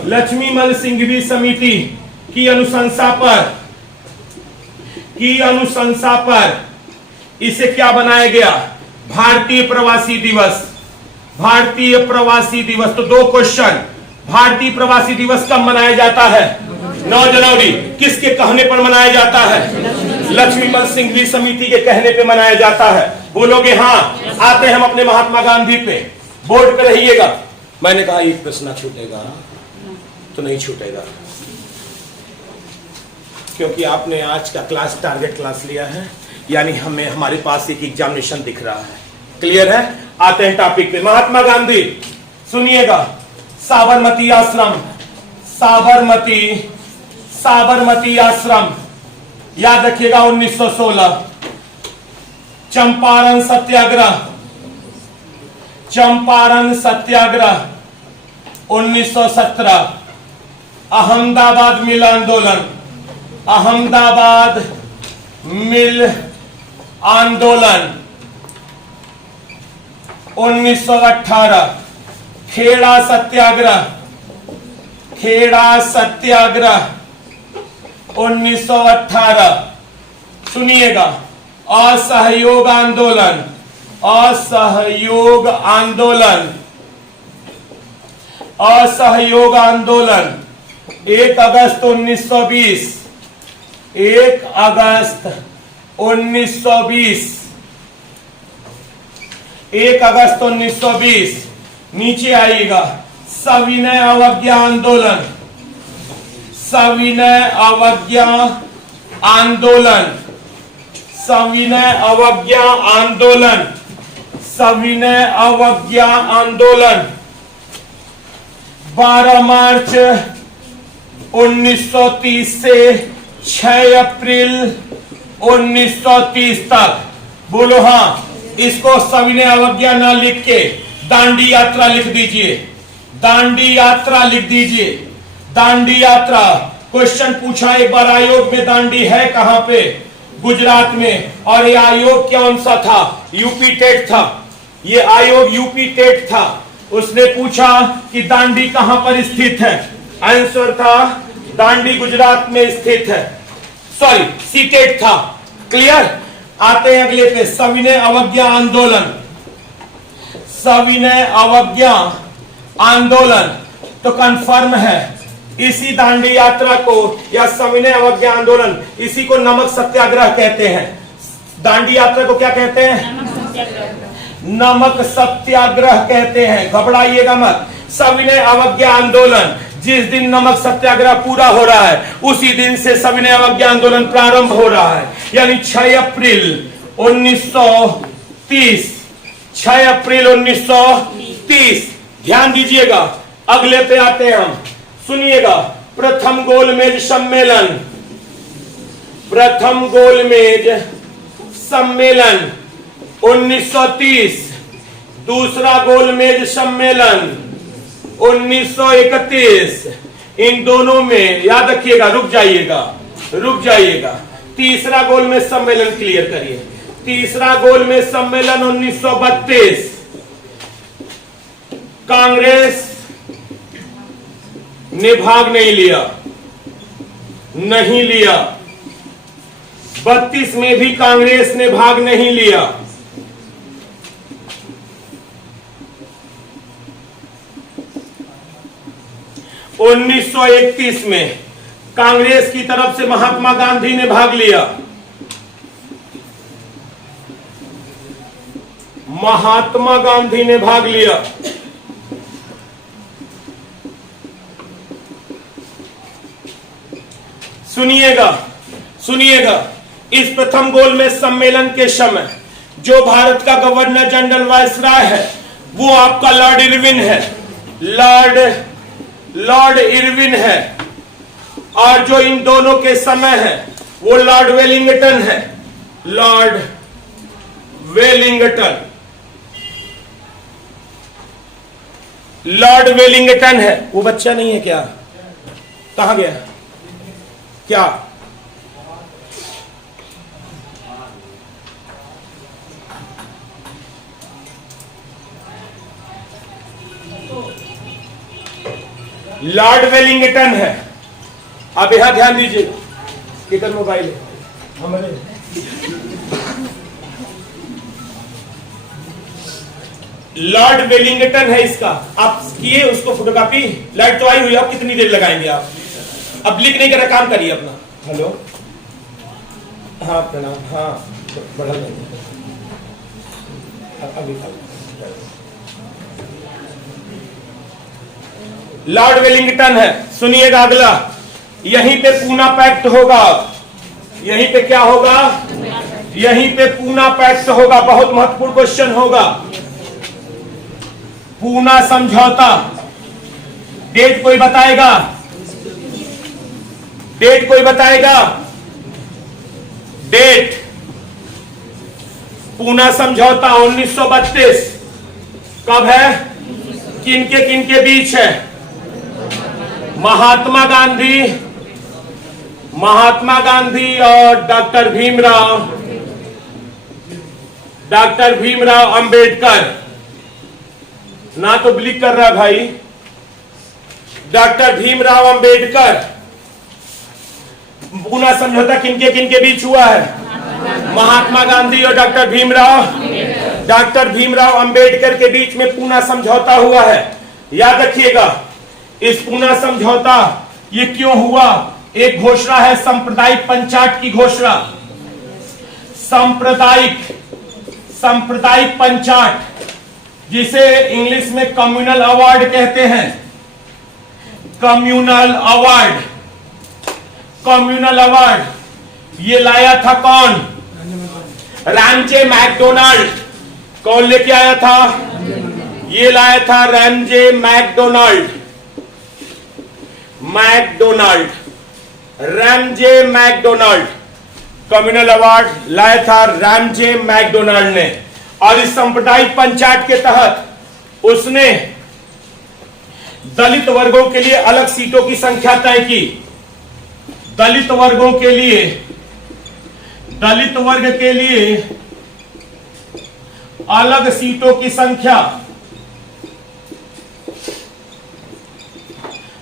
लक्ष्मीमल सिंघवी समिति की अनुशंसा पर इसे क्या बनाया गया? भारतीय प्रवासी दिवस। भारतीय प्रवासी दिवस। तो 2 क्वेश्चन, भारतीय प्रवासी दिवस कब मनाया जाता है? 9 जनवरी। किसके कहने पर मनाया जाता है? लक्ष्मीमल सिंघवी समिति के कहने पे मनाया जाता है। बोलोगे हाँ? आते हैं हम अपने महात्मा गांधी पे। बोर्ड पे रहिएगा। मैंने कहा एक प्रश्न छूटेगा तो नहीं छूटेगा, क्योंकि आपने आज का क्लास टारगेट क्लास लिया है, यानी हमें हमारे पास एक एग्जामिनेशन दिख रहा है। क्लियर है? आते हैं टॉपिक पे। महात्मा गांधी, सुनिएगा, साबरमती आश्रम, साबरमती आश्रम याद रखिएगा 1916। चंपारण सत्याग्रह 1917। अहमदाबाद मिल आंदोलन, अहमदाबाद मिल आंदोलन 1918। खेड़ा सत्याग्रह 1918। सुनिएगा, असहयोग आंदोलन 1 अगस्त 1920। 1 अगस्त 1920। नीचे आइएगा, सविनय अवज्ञा आंदोलन, सविनय अवज्ञा आंदोलन 12 मार्च 1930 से 6 अप्रैल 1930 तक। बोलो हाँ। इसको सविनय अवज्ञा ना लिख के दांडी यात्रा लिख दीजिए। दांडी यात्रा लिख दीजिए। दांडी यात्रा। क्वेश्चन पूछा एक बार आयोग में, दांडी है कहां पे? गुजरात में। और ये आयोग कौन सा था? यूपी टेट था। ये आयोग यूपी टेट था। उसने पूछा कि दांडी कहां पर स्थित है? आंसर था दांडी गुजरात में स्थित है। सॉरी, सीटेट था। क्लियर? आते हैं अगले पे, सविनय अवज्ञा आंदोलन। सविनय अवज्ञा आंदोलन तो कंफर्म है। इसी दांडी यात्रा को या सविनय अवज्ञा आंदोलन, इसी को नमक सत्याग्रह कहते हैं। दांडी यात्रा को क्या कहते हैं? नमक सत्याग्रह कहते हैं। घबराइएगा मत। सविनय अवज्ञा आंदोलन, जिस दिन नमक सत्याग्रह पूरा हो रहा है उसी दिन से सविनय अवज्ञा आंदोलन प्रारंभ हो रहा है, यानी 6 अप्रैल 1930। 6 अप्रैल 1930। ध्यान दीजिएगा। अगले पे आते हैं हम। सुनिएगा। प्रथम गोलमेज सम्मेलन। प्रथम गोलमेज सम्मेलन 1930। दूसरा गोलमेज सम्मेलन 1931। इन दोनों में याद रखिएगा, रुक जाइएगा। तीसरा गोलमेज सम्मेलन क्लियर करिए। तीसरा गोलमेज सम्मेलन 1932। कांग्रेस ने भाग नहीं लिया। 32 में भी कांग्रेस ने भाग नहीं लिया। उन्नीस 1931 में कांग्रेस की तरफ से महात्मा गांधी ने भाग लिया। महात्मा गांधी ने भाग लिया। सुनिएगा। इस प्रथम गोलमेज सम्मेलन के समय जो भारत का गवर्नर जनरल वायसराय है वो आपका लॉर्ड इरविन है। लॉर्ड इरविन है। और जो इन दोनों के समय है वो लॉर्ड वेलिंगटन है। लॉर्ड वेलिंगटन है। वो बच्चा नहीं है क्या? कहां गया? क्या? लॉर्ड वेलिंगटन है। अब यहां ध्यान दीजिए। किधर मोबाइल है हमारे? लॉर्ड वेलिंगटन है इसका। आप किए उसको फोटोकॉपी? लाइट तो आई हुई, आप कितनी देर लगाएंगे आप? अब लिख नहीं कर काम करिए अपना। हेलो, हाँ प्रणाम। हाँ बढ़ा अभी। लॉर्ड वेलिंगटन है। सुनिएगा अगला। यहीं पे पूना पैक्ट होगा। यहीं पे क्या होगा? यहीं पे पूना पैक्ट होगा। बहुत महत्वपूर्ण क्वेश्चन होगा। पूना समझौता। डेट कोई बताएगा? डेट। पूना समझौता 1932 कब है? किनके बीच है? महात्मा गांधी और डॉक्टर भीमराव अंबेडकर। ना तो ब्लिक कर रहा है भाई। डॉक्टर भीमराव अंबेडकर। पूना समझौता किनके बीच हुआ है? महात्मा गांधी और डॉक्टर भीमराव अंबेडकर के बीच में पूना समझौता हुआ है। याद रखिएगा। इस पूना समझौता ये क्यों हुआ? एक घोषणा है सांप्रदायिक पंचाट की घोषणा। सांप्रदायिक पंचाट, जिसे इंग्लिश में कम्युनल अवार्ड कहते हैं। कम्युनल अवार्ड ये लाया था कौन? Ramsay MacDonald. कौन लेके आया था? ये लाया था Ramsay MacDonald. Ramsay MacDonald, communal award लाया था रैमजे मैकडोनाल्ड ने। और इस सांप्रदायिक पंचायत के तहत उसने दलित वर्गों के लिए अलग सीटों की संख्या तय की। दलित वर्ग के लिए अलग सीटों की संख्या।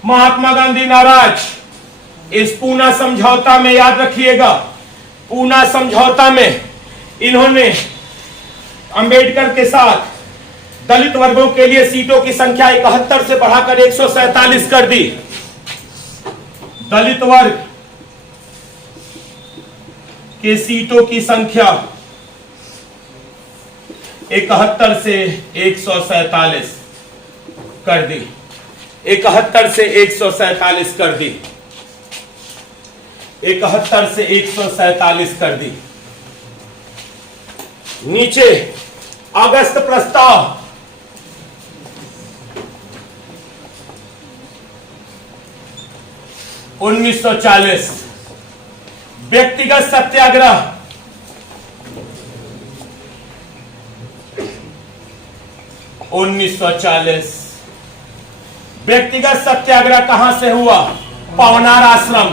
महात्मा गांधी नाराज। इस पूना समझौता में याद रखिएगा, पूना समझौता में इन्होंने अंबेडकर के साथ दलित वर्गों के लिए सीटों की संख्या 71 से बढ़ाकर 147 कर दी। दलित वर्ग के सीटों की संख्या 71 से 147 कर दी। 71 से 147 कर दी। 71 से 147 कर दी। नीचे अगस्त प्रस्ताव, (1940) व्यक्तिगत सत्याग्रह, (1940) व्यक्तिगत सत्याग्रह कहां से हुआ? पवनार आश्रम,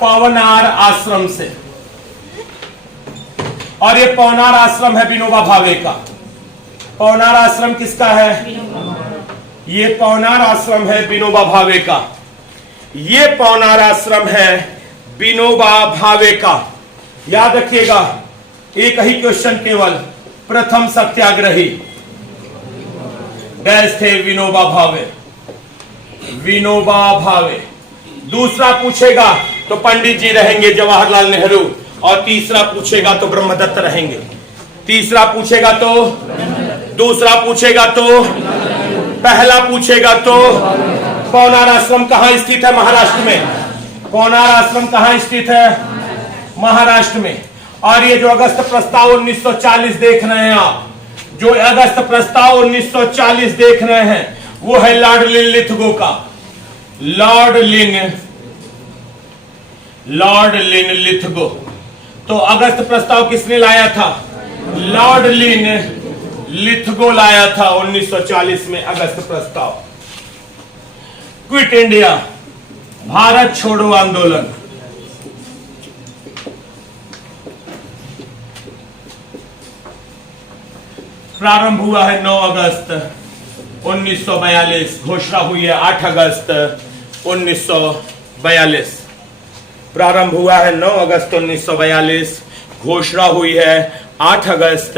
पवनार आश्रम से। और ये पवनार आश्रम है विनोबा भावे का। पवनार आश्रम किसका है? ये पवनार आश्रम है विनोबा भावे का। ये पवनार आश्रम है विनोबा भावे का। याद रखिएगा, एक ही क्वेश्चन केवल, प्रथम सत्याग्रही डैश थे? विनोबा भावे। विनोबा भावे। दूसरा पूछेगा तो पंडित जी रहेंगे, जवाहरलाल नेहरू। और तीसरा पूछेगा तो ब्रह्मदत्त रहेंगे। तीसरा पूछेगा तो, दूसरा पूछेगा तो, पहला पूछेगा तो। पवनार आश्रम कहां स्थित है? महाराष्ट्र में। पवनार आश्रम कहां स्थित है? महाराष्ट्र में। और ये जो अगस्त प्रस्ताव 1940 देख रहे हैं आप, जो अगस्त प्रस्ताव 1940 देख रहे हैं, वो है लॉर्ड लिनलिथगो का। Lord Linlithgow. तो अगस्त प्रस्ताव किसने लाया था? लॉर्ड लिनलिथगो लाया था 1940 में अगस्त प्रस्ताव। क्विट इंडिया, भारत छोड़ो आंदोलन। प्रारंभ हुआ है 9 अगस्त 1942, घोषणा हुई है 8 अगस्त 1942। प्रारंभ हुआ है 9 अगस्त 1942, घोषणा हुई है 8 अगस्त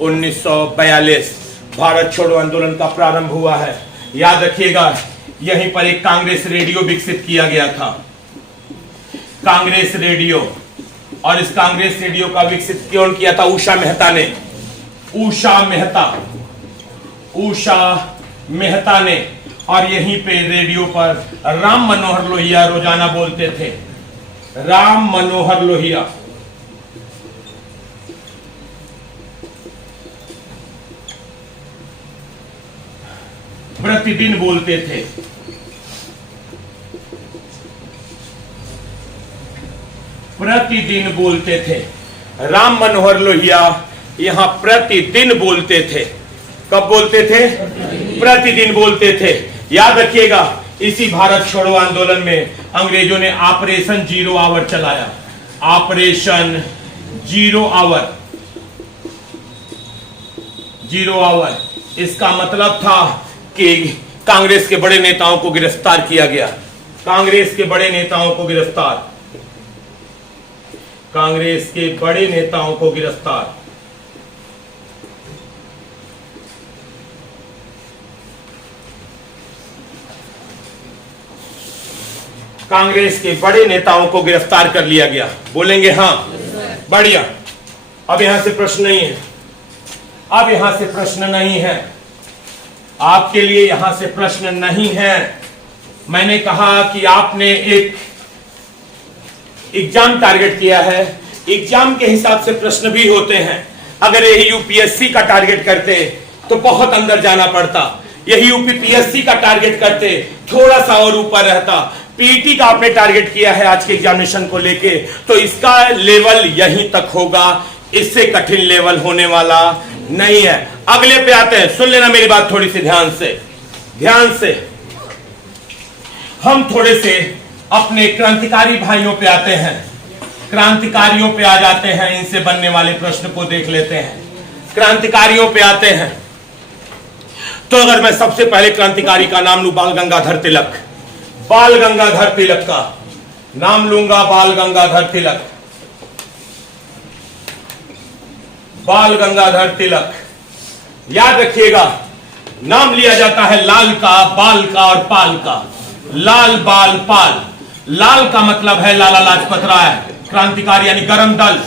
1942। भारत छोड़ो आंदोलन का प्रारंभ हुआ है। याद रखिएगा, यहीं पर एक कांग्रेस रेडियो विकसित किया गया था। कांग्रेस रेडियो। और इस कांग्रेस रेडियो का विकसित कौन किया था? उषा मेहता ने। उषा मेहता ने। और यहीं पे रेडियो पर राम मनोहर लोहिया रोजाना बोलते थे। राम मनोहर लोहिया। प्रतिदिन बोलते थे। प्रतिदिन बोलते थे। राम मनोहर लोहिया यहां प्रतिदिन बोलते थे। कब बोलते थे? प्रतिदिन बोलते थे। याद रखिएगा, इसी भारत छोड़ो आंदोलन में अंग्रेजों ने ऑपरेशन 0 आवर चलाया। Operation 0 hour. 0 आवर। इसका मतलब था कि कांग्रेस के बड़े नेताओं को गिरफ्तार किया गया। कांग्रेस के बड़े नेताओं को गिरफ्तार। कांग्रेस के बड़े नेताओं को गिरफ्तार। कांग्रेस के बड़े नेताओं को गिरफ्तार कर लिया गया। बोलेंगे हाँ? बढ़िया। अब यहां से प्रश्न नहीं है। अब यहां से प्रश्न नहीं है। आपके लिए यहां से प्रश्न नहीं है। मैंने कहा कि आपने एक एग्जाम टारगेट किया है। एग्जाम के हिसाब से प्रश्न भी होते हैं। अगर यही यूपीएससी का टारगेट करते तो बहुत अंदर जाना पड़ता। यही यूपीपीएससी का टारगेट करते थोड़ा सा और ऊपर रहता। पीटी का आपने टारगेट किया है आज के एग्जामिनेशन को लेके, तो इसका लेवल यहीं तक होगा, इससे कठिन लेवल होने वाला नहीं है। अगले पे आते हैं, सुन लेना मेरी बात थोड़ी सी ध्यान से। हम थोड़े से अपने क्रांतिकारी भाइयों पे आते हैं, क्रांतिकारियों पे आ जाते हैं, इनसे बनने वाले प्रश्न को देख लेते हैं। क्रांतिकारियों पे आते हैं तो अगर मैं सबसे पहले क्रांतिकारी का नाम लूं, बाल गंगाधर तिलक, बाल गंगाधर तिलक का नाम लूंगा, बाल गंगाधर तिलक, बाल गंगाधर तिलक। याद रखिएगा, नाम लिया जाता है लाल का, बाल का और पाल का, लाल बाल पाल। लाल का मतलब है लाला लाजपत राय, क्रांतिकारी यानी गरम दल,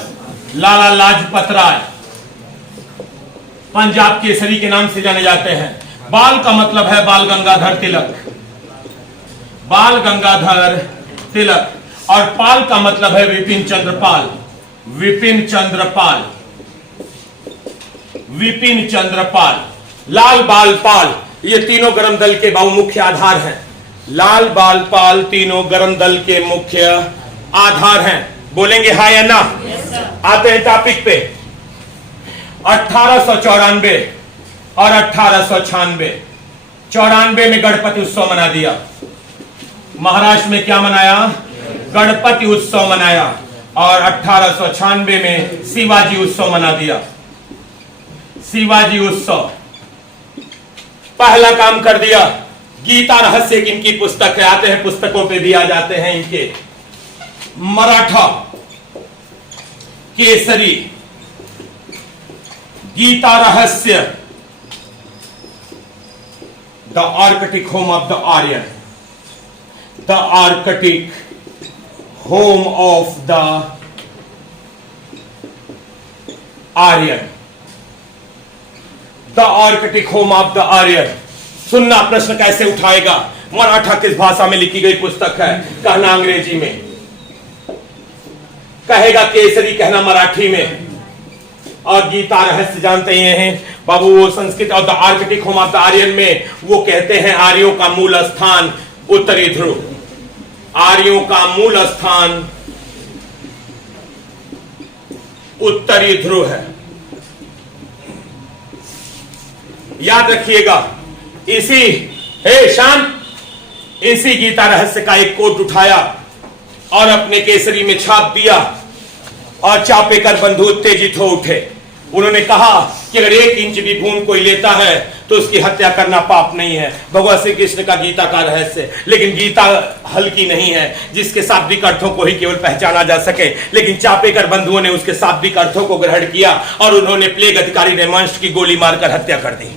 लाला लाजपत राय, पंजाब केसरी के नाम से जाने जाते हैं। बाल का मतलब है बाल गंगाधर तिलक, बाल गंगाधर तिलक, और पाल का मतलब है विपिन चंद्र पाल, विपिन चंद्र पाल, विपिन चंद्र पाल। लाल बाल पाल, ये तीनों गरम दल के मुख्य आधार हैं। लाल बाल पाल तीनों गरम दल के मुख्य आधार हैं। बोलेंगे हाँ या ना? आते हैं टॉपिक पे। 1894 और 1896, 94 में गणपति उत्सव मना दिया, महाराष्ट्र में क्या मनाया? गणपति उत्सव मनाया, और 1896 में शिवाजी उत्सव मना दिया, शिवाजी उत्सव। पहला काम कर दिया, गीता रहस्य की इनकी पुस्तक है, आते हैं पुस्तकों पे भी आ जाते हैं इनके। Maratha Kesari, Gita Rahasya, the Arctic home of the Aryan, the Arctic home of the Aryan, the Arctic home of the Aryan. सुनना प्रश्न कैसे उठाएगा। मराठा किस भाषा में लिखी गई पुस्तक है? कहना अंग्रेजी में, कहेगा केसरी, कहना मराठी में, और गीता रहस्य जानते ही हैं बाबू, वो संस्कृत और the Arctic home of the Aryan में वो कहते हैं आर्यों का मूल स्थान उत्तरी ध्रुव, आर्यों का मूल स्थान उत्तरी ध्रुव है। याद रखिएगा, इसी गीता रहस्य का एक कोट उठाया और अपने केसरी में छाप दिया, और चापेकर बंधु उत्तेजित हो उठे। उन्होंने कहा कि अगर 1 इंच भी भूमि कोई लेता है तो उसकी हत्या करना पाप नहीं है। भगवान श्री कृष्ण का गीता का रहस्य, लेकिन गीता हल्की नहीं है जिसके शाब्दिक अर्थों को ही केवल पहचाना जा सके। लेकिन चापेकर बंधुओं ने उसके शाब्दिक अर्थों को ग्रहण किया और उन्होंने प्लेग अधिकारी रेमंड की गोली मारकर हत्या कर दी।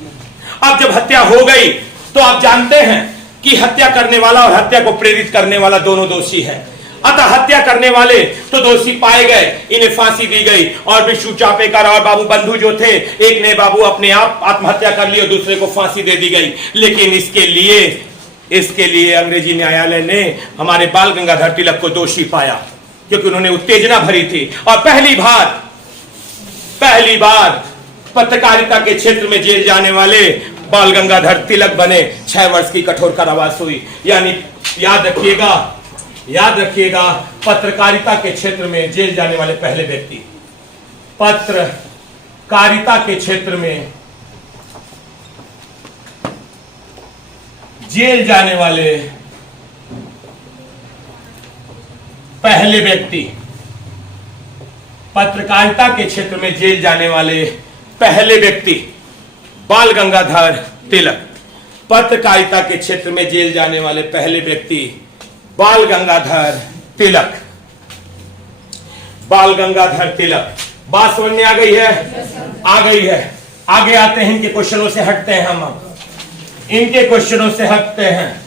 अब जब हत्या हो गई तो आप जानते हैं कि हत्या करने वाला और हत्या को प्रेरित करने वाला दोनों दोषी है। अतः हत्या करने वाले तो दोषी पाए गए, इन्हें फांसी दी गई, और विष्णु चापेकर और बाबू बंधु जो थे, एक ने बाबू अपने आप आत्महत्या कर ली और दूसरे को फांसी दे दी गई। लेकिन इसके लिए अंग्रेजी न्यायालय ने हमारे बाल गंगाधर तिलक को दोषी पाया, क्योंकि उन्होंने उत्तेजना भरी थी। और पहली बार पत्रकारिता के क्षेत्र में जेल जाने वाले बाल गंगाधर तिलक बने। 6 वर्ष की कठोर कारावास हुई। यानी याद रखिएगा, पत्रकारिता के क्षेत्र में जेल जाने वाले पहले व्यक्ति, पत्रकारिता के क्षेत्र में जेल जाने वाले पहले व्यक्ति, पत्रकारिता के क्षेत्र में जेल जाने वाले पहले व्यक्ति बाल गंगाधर तिलक। पत्रकारिता के क्षेत्र में जेल जाने वाले पहले व्यक्ति बाल गंगाधर तिलक, बाल गंगाधर तिलक। बात समझ में आ गई है? आ गई है। आगे आते हैं, इनके क्वेश्चनों से हटते हैं हम, इनके क्वेश्चनों से हटते हैं,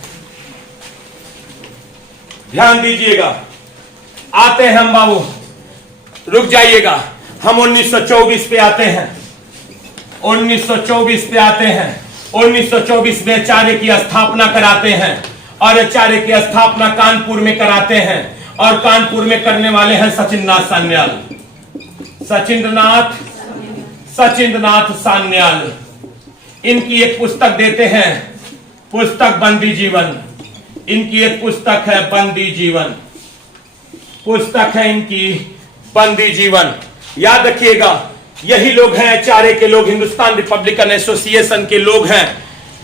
ध्यान दीजिएगा। आते हैं हम बाबू, रुक जाइएगा, हम 1924 पे आते हैं, 1924 पे आते हैं। 1924 में आचार्य की स्थापना कराते हैं, और आचार्य की स्थापना कानपुर में कराते हैं, और कानपुर में करने वाले हैं सचिंद्रनाथ सान्याल, सचिंद्रनाथ सान्याल। इनकी एक पुस्तक देते हैं, पुस्तक बंदी जीवन। इनकी एक पुस्तक है बंदी जीवन, पुस्तक है इनकी बंदी जीवन। याद रखिएगा, यही लोग हैं, चारे के लोग, हिंदुस्तान रिपब्लिकन एसोसिएशन के लोग हैं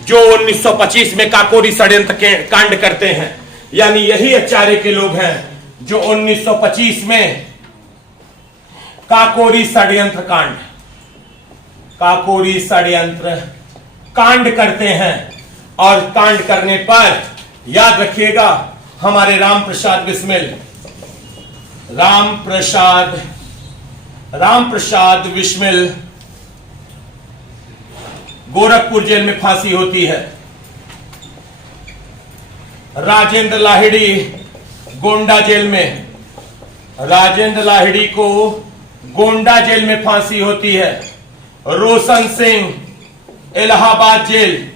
जो 1925 में काकोरी षड्यंत्र के कांड करते हैं। यानी यही चारे के लोग हैं जो 1925 में काकोरी षड्यंत्र कांड करते हैं। और कांड करने पर याद रखिएगा, हमारे राम प्रसाद बिस्मिल गोरखपुर जेल में फांसी होती है। राजेंद्र लाहिड़ी गोंडा जेल में, राजेंद्र लाहिड़ी को गोंडा जेल में फांसी होती है। रोशन सिंह इलाहाबाद जेल,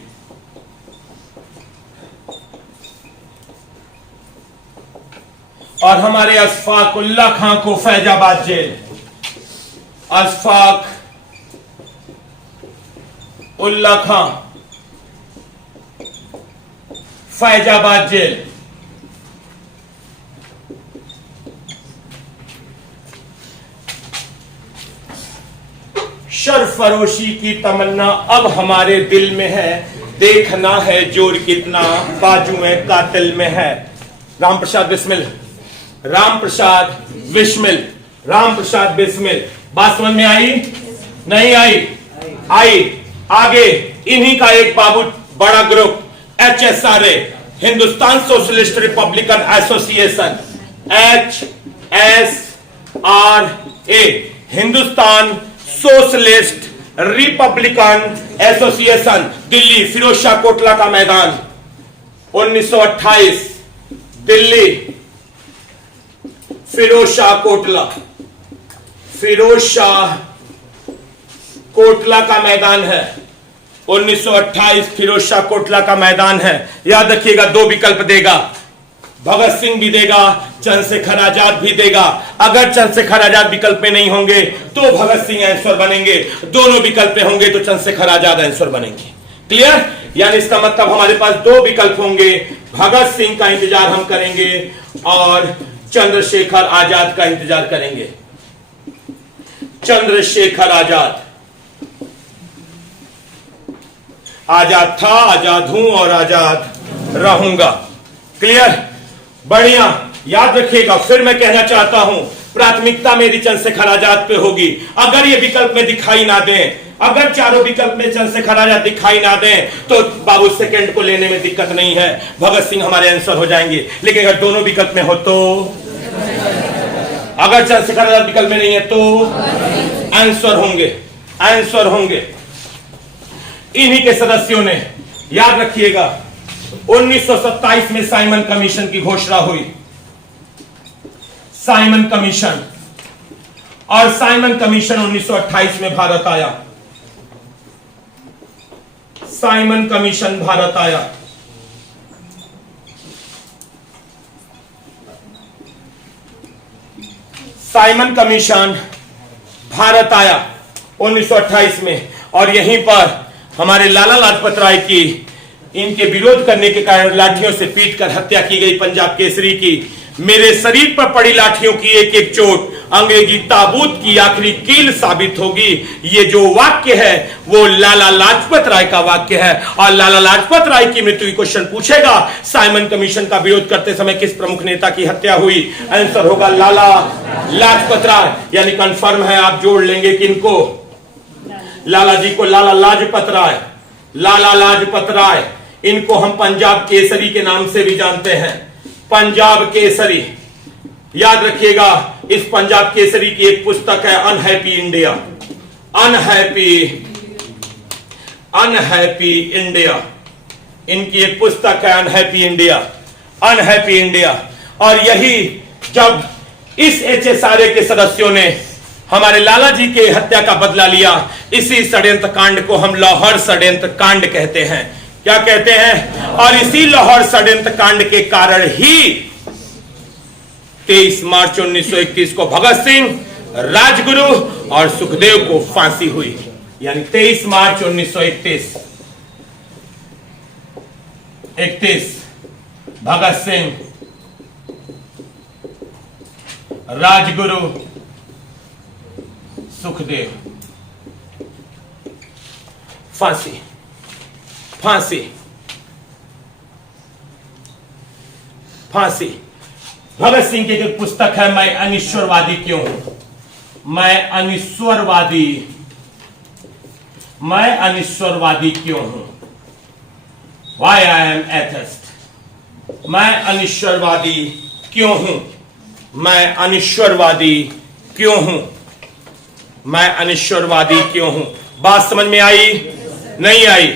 और हमारे अशफाक उल्ला खां को फैजाबाद जेल, अशफाक उल्ला खां फैजाबाद जेल। सरफरोशी की तमन्ना अब हमारे दिल में है, देखना है जोर कितना बाजू में कातिल में है। राम प्रसाद बिस्मिल। बात समझ में आई? नहीं आई? आगे इन्हीं का एक बाबू बड़ा group HSRA, Hindustan Socialist Republican Association, HSRA, Hindustan Socialist Republican Association, Delhi, Firoz Shah Kotla का मैदान, 1928, दिल्ली, फिरोज शाह कोटला का मैदान है। 1928 फिरोज शाह कोटला का मैदान है। याद रखिएगा, दो विकल्प देगा, भगत सिंह भी देगा, चंद्रशेखर आजाद भी देगा। अगर चंद्रशेखर आजाद विकल्प में नहीं होंगे तो भगत सिंह आंसर बनेंगे, दोनों विकल्प में होंगे तो चंद्रशेखर आजाद आंसर बनेंगे। क्लियर? यानी इसका मतलब हमारे पास दो विकल्प होंगे, भगत सिंह का इंतजार हम करेंगे और चंद्रशेखर आजाद का इंतजार करेंगे। चंद्रशेखर आजाद था, आजाद हूं और आजाद रहूंगा। क्लियर? बढ़िया। याद रखिएगा, फिर मैं कहना चाहता हूं, प्राथमिकता मेरी चंद्रशेखर आजाद पे होगी। अगर ये विकल्प में दिखाई ना दें, अगर चारों विकल्प में चंद्रशेखर आजाद दिखाई ना दें तो बाबू सेकंड को लेने में दिक्कत नहीं है, भगत सिंह हमारे आंसर हो जाएंगे। लेकिन अगर दोनों विकल्प में हो तो, अगर चंद्रशेखर आजाद विकल्प में नहीं है तो आंसर होंगे इन्हीं के सदस्यों ने। याद रखिएगा, 1927 में साइमन कमीशन की घोषणा हुई, साइमन कमीशन, और साइमन कमीशन 1928 में भारत आया। साइमन कमीशन भारत आया। साइमन कमीशन भारत आया 1928 में, और यहीं पर हमारे लाला लाजपत राय की इनके विरोध करने के कारण लाठियों से पीटकर हत्या की गई पंजाब केसरी की। मेरे शरीर पर पड़ी लाठियों की एक एक चोट अंग्रेजी ताबूत की आखिरी कील साबित होगी। ये जो वाक्य है वो लाला लाजपत राय का वाक्य है, और लाला लाजपत राय की मृत्यु की क्वेश्चन पूछेगा, साइमन कमीशन का विरोध करते समय किस प्रमुख नेता की हत्या हुई? आंसर होगा लाला लाजपत राय। यानी कंफर्म है, आप जोड़ लेंगे किनको? लाला जी को, लाला लाजपत राय। इनको हम पंजाब केसरी के नाम से भी जानते हैं, पंजाब केसरी। याद रखिएगा, इस पंजाब केसरी की एक पुस्तक है अनहैप्पी इंडिया, अनहैप्पी इंडिया। इनकी एक पुस्तक है अनहैप्पी इंडिया। और यही जब इस HSRA के सदस्यों ने हमारे लाला जी के हत्या का बदला लिया, इसी षड्यंत्र कांड को हम लाहौर षड्यंत्र कांड कहते हैं। क्या कहते हैं? और इसी लाहौर षड्यंत्र कांड के कारण ही 23 मार्च 1931 को भगत सिंह, राजगुरु और सुखदेव को फांसी हुई। यानी 23 मार्च 1931 भगत सिंह, राजगुरु, सुखदेव। फांसी, फांसी, फांसी। भगत सिंह की एक पुस्तक है, मैं अनिश्वरवादी क्यों हूं। मैं अनिश्वरवादी, मैं अनिश्वरवादी क्यों हूं। Why I am atheist. मैं अनिश्वरवादी क्यों हूं। मैं अनिश्वरवादी क्यों हूं। मैं अनिश्वरवादी क्यों हूं। बात समझ में आई? नहीं आई?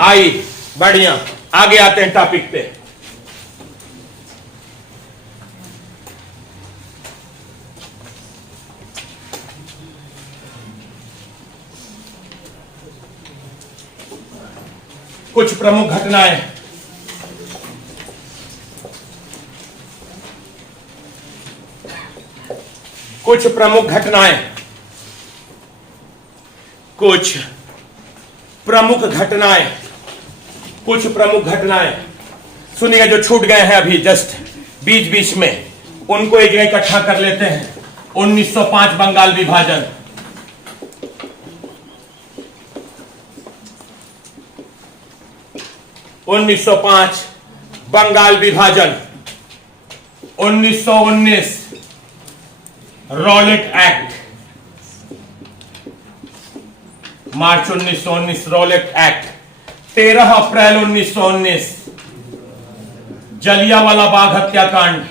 आई। बढ़िया, आगे आते हैं टॉपिक पे। कुछ प्रमुख घटनाएं। कुछ प्रमुख घटनाएं, कुछ प्रमुख घटनाएं, कुछ प्रमुख घटनाएं सुनिएगा, जो छूट गए हैं अभी जस्ट बीच बीच में, उनको एक जगह इकट्ठा कर लेते हैं। 1905 बंगाल विभाजन, 1905 बंगाल विभाजन, 1919 रॉलेट एक्ट, मार्च 1919 रॉलेट एक्ट, 13 अप्रैल 1919 जलियांवाला बाग हत्याकांड,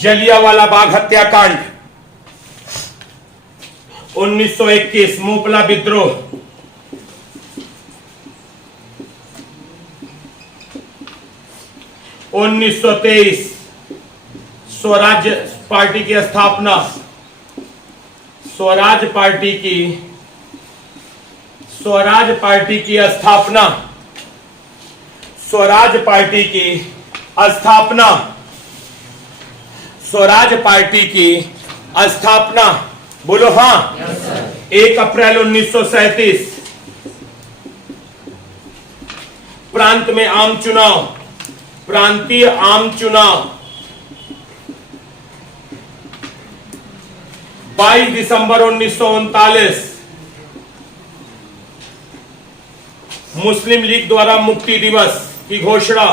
जलियांवाला बाग हत्याकांड, 1921 मोपला विद्रोह, 1923 स्वराज पार्टी की स्थापना, स्वराज पार्टी की स्थापना, स्वराज पार्टी की स्थापना, स्वराज पार्टी की स्थापना। बोलो हां। 1 अप्रैल 1937 प्रांत में आम चुनाव, प्रांतीय आम चुनाव, 22 दिसंबर 1939 मुस्लिम लीग द्वारा मुक्ति दिवस की घोषणा,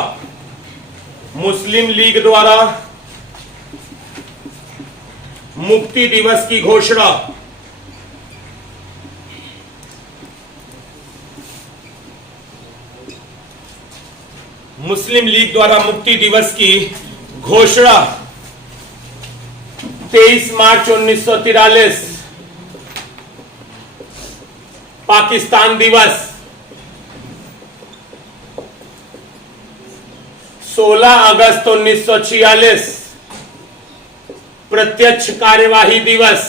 मुस्लिम लीग द्वारा मुक्ति दिवस की घोषणा, मुस्लिम लीग द्वारा मुक्ति दिवस की घोषणा। 23 मार्च 1943 पाकिस्तान दिवस, 16 अगस्त 1946 प्रत्यक्ष कार्यवाही दिवस,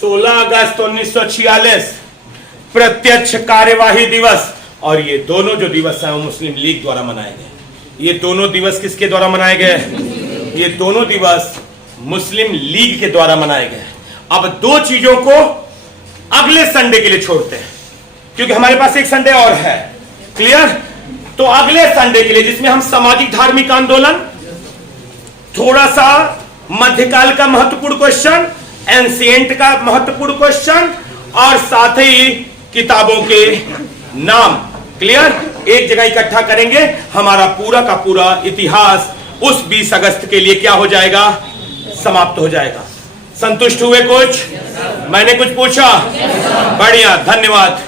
16 अगस्त 1946 प्रत्यक्ष कार्यवाही दिवस। और ये दोनों जो दिवस है वो मुस्लिम लीग द्वारा मनाए गए। ये दोनों दिवस किसके द्वारा मनाए गए? ये दोनों दिवस मुस्लिम लीग के द्वारा मनाए गए। अब दो चीजों को अगले संडे के लिए छोड़ते हैं, क्योंकि हमारे पास एक संडे और है। क्लियर? तो अगले संडे के लिए, जिसमें हम सामाजिक धार्मिक आंदोलन, थोड़ा सा मध्यकाल का महत्वपूर्ण क्वेश्चन, एंशिएंट का महत्वपूर्ण क्वेश्चन, और साथ ही किताबों के नाम, क्लियर, एक जगह इकट्ठा करेंगे। हमारा पूरा का पूरा इतिहास उस 20 अगस्त के लिए क्या हो जाएगा? समाप्त हो जाएगा। संतुष्ट हुए? कुछ मैंने कुछ पूछा? बढ़िया, धन्यवाद।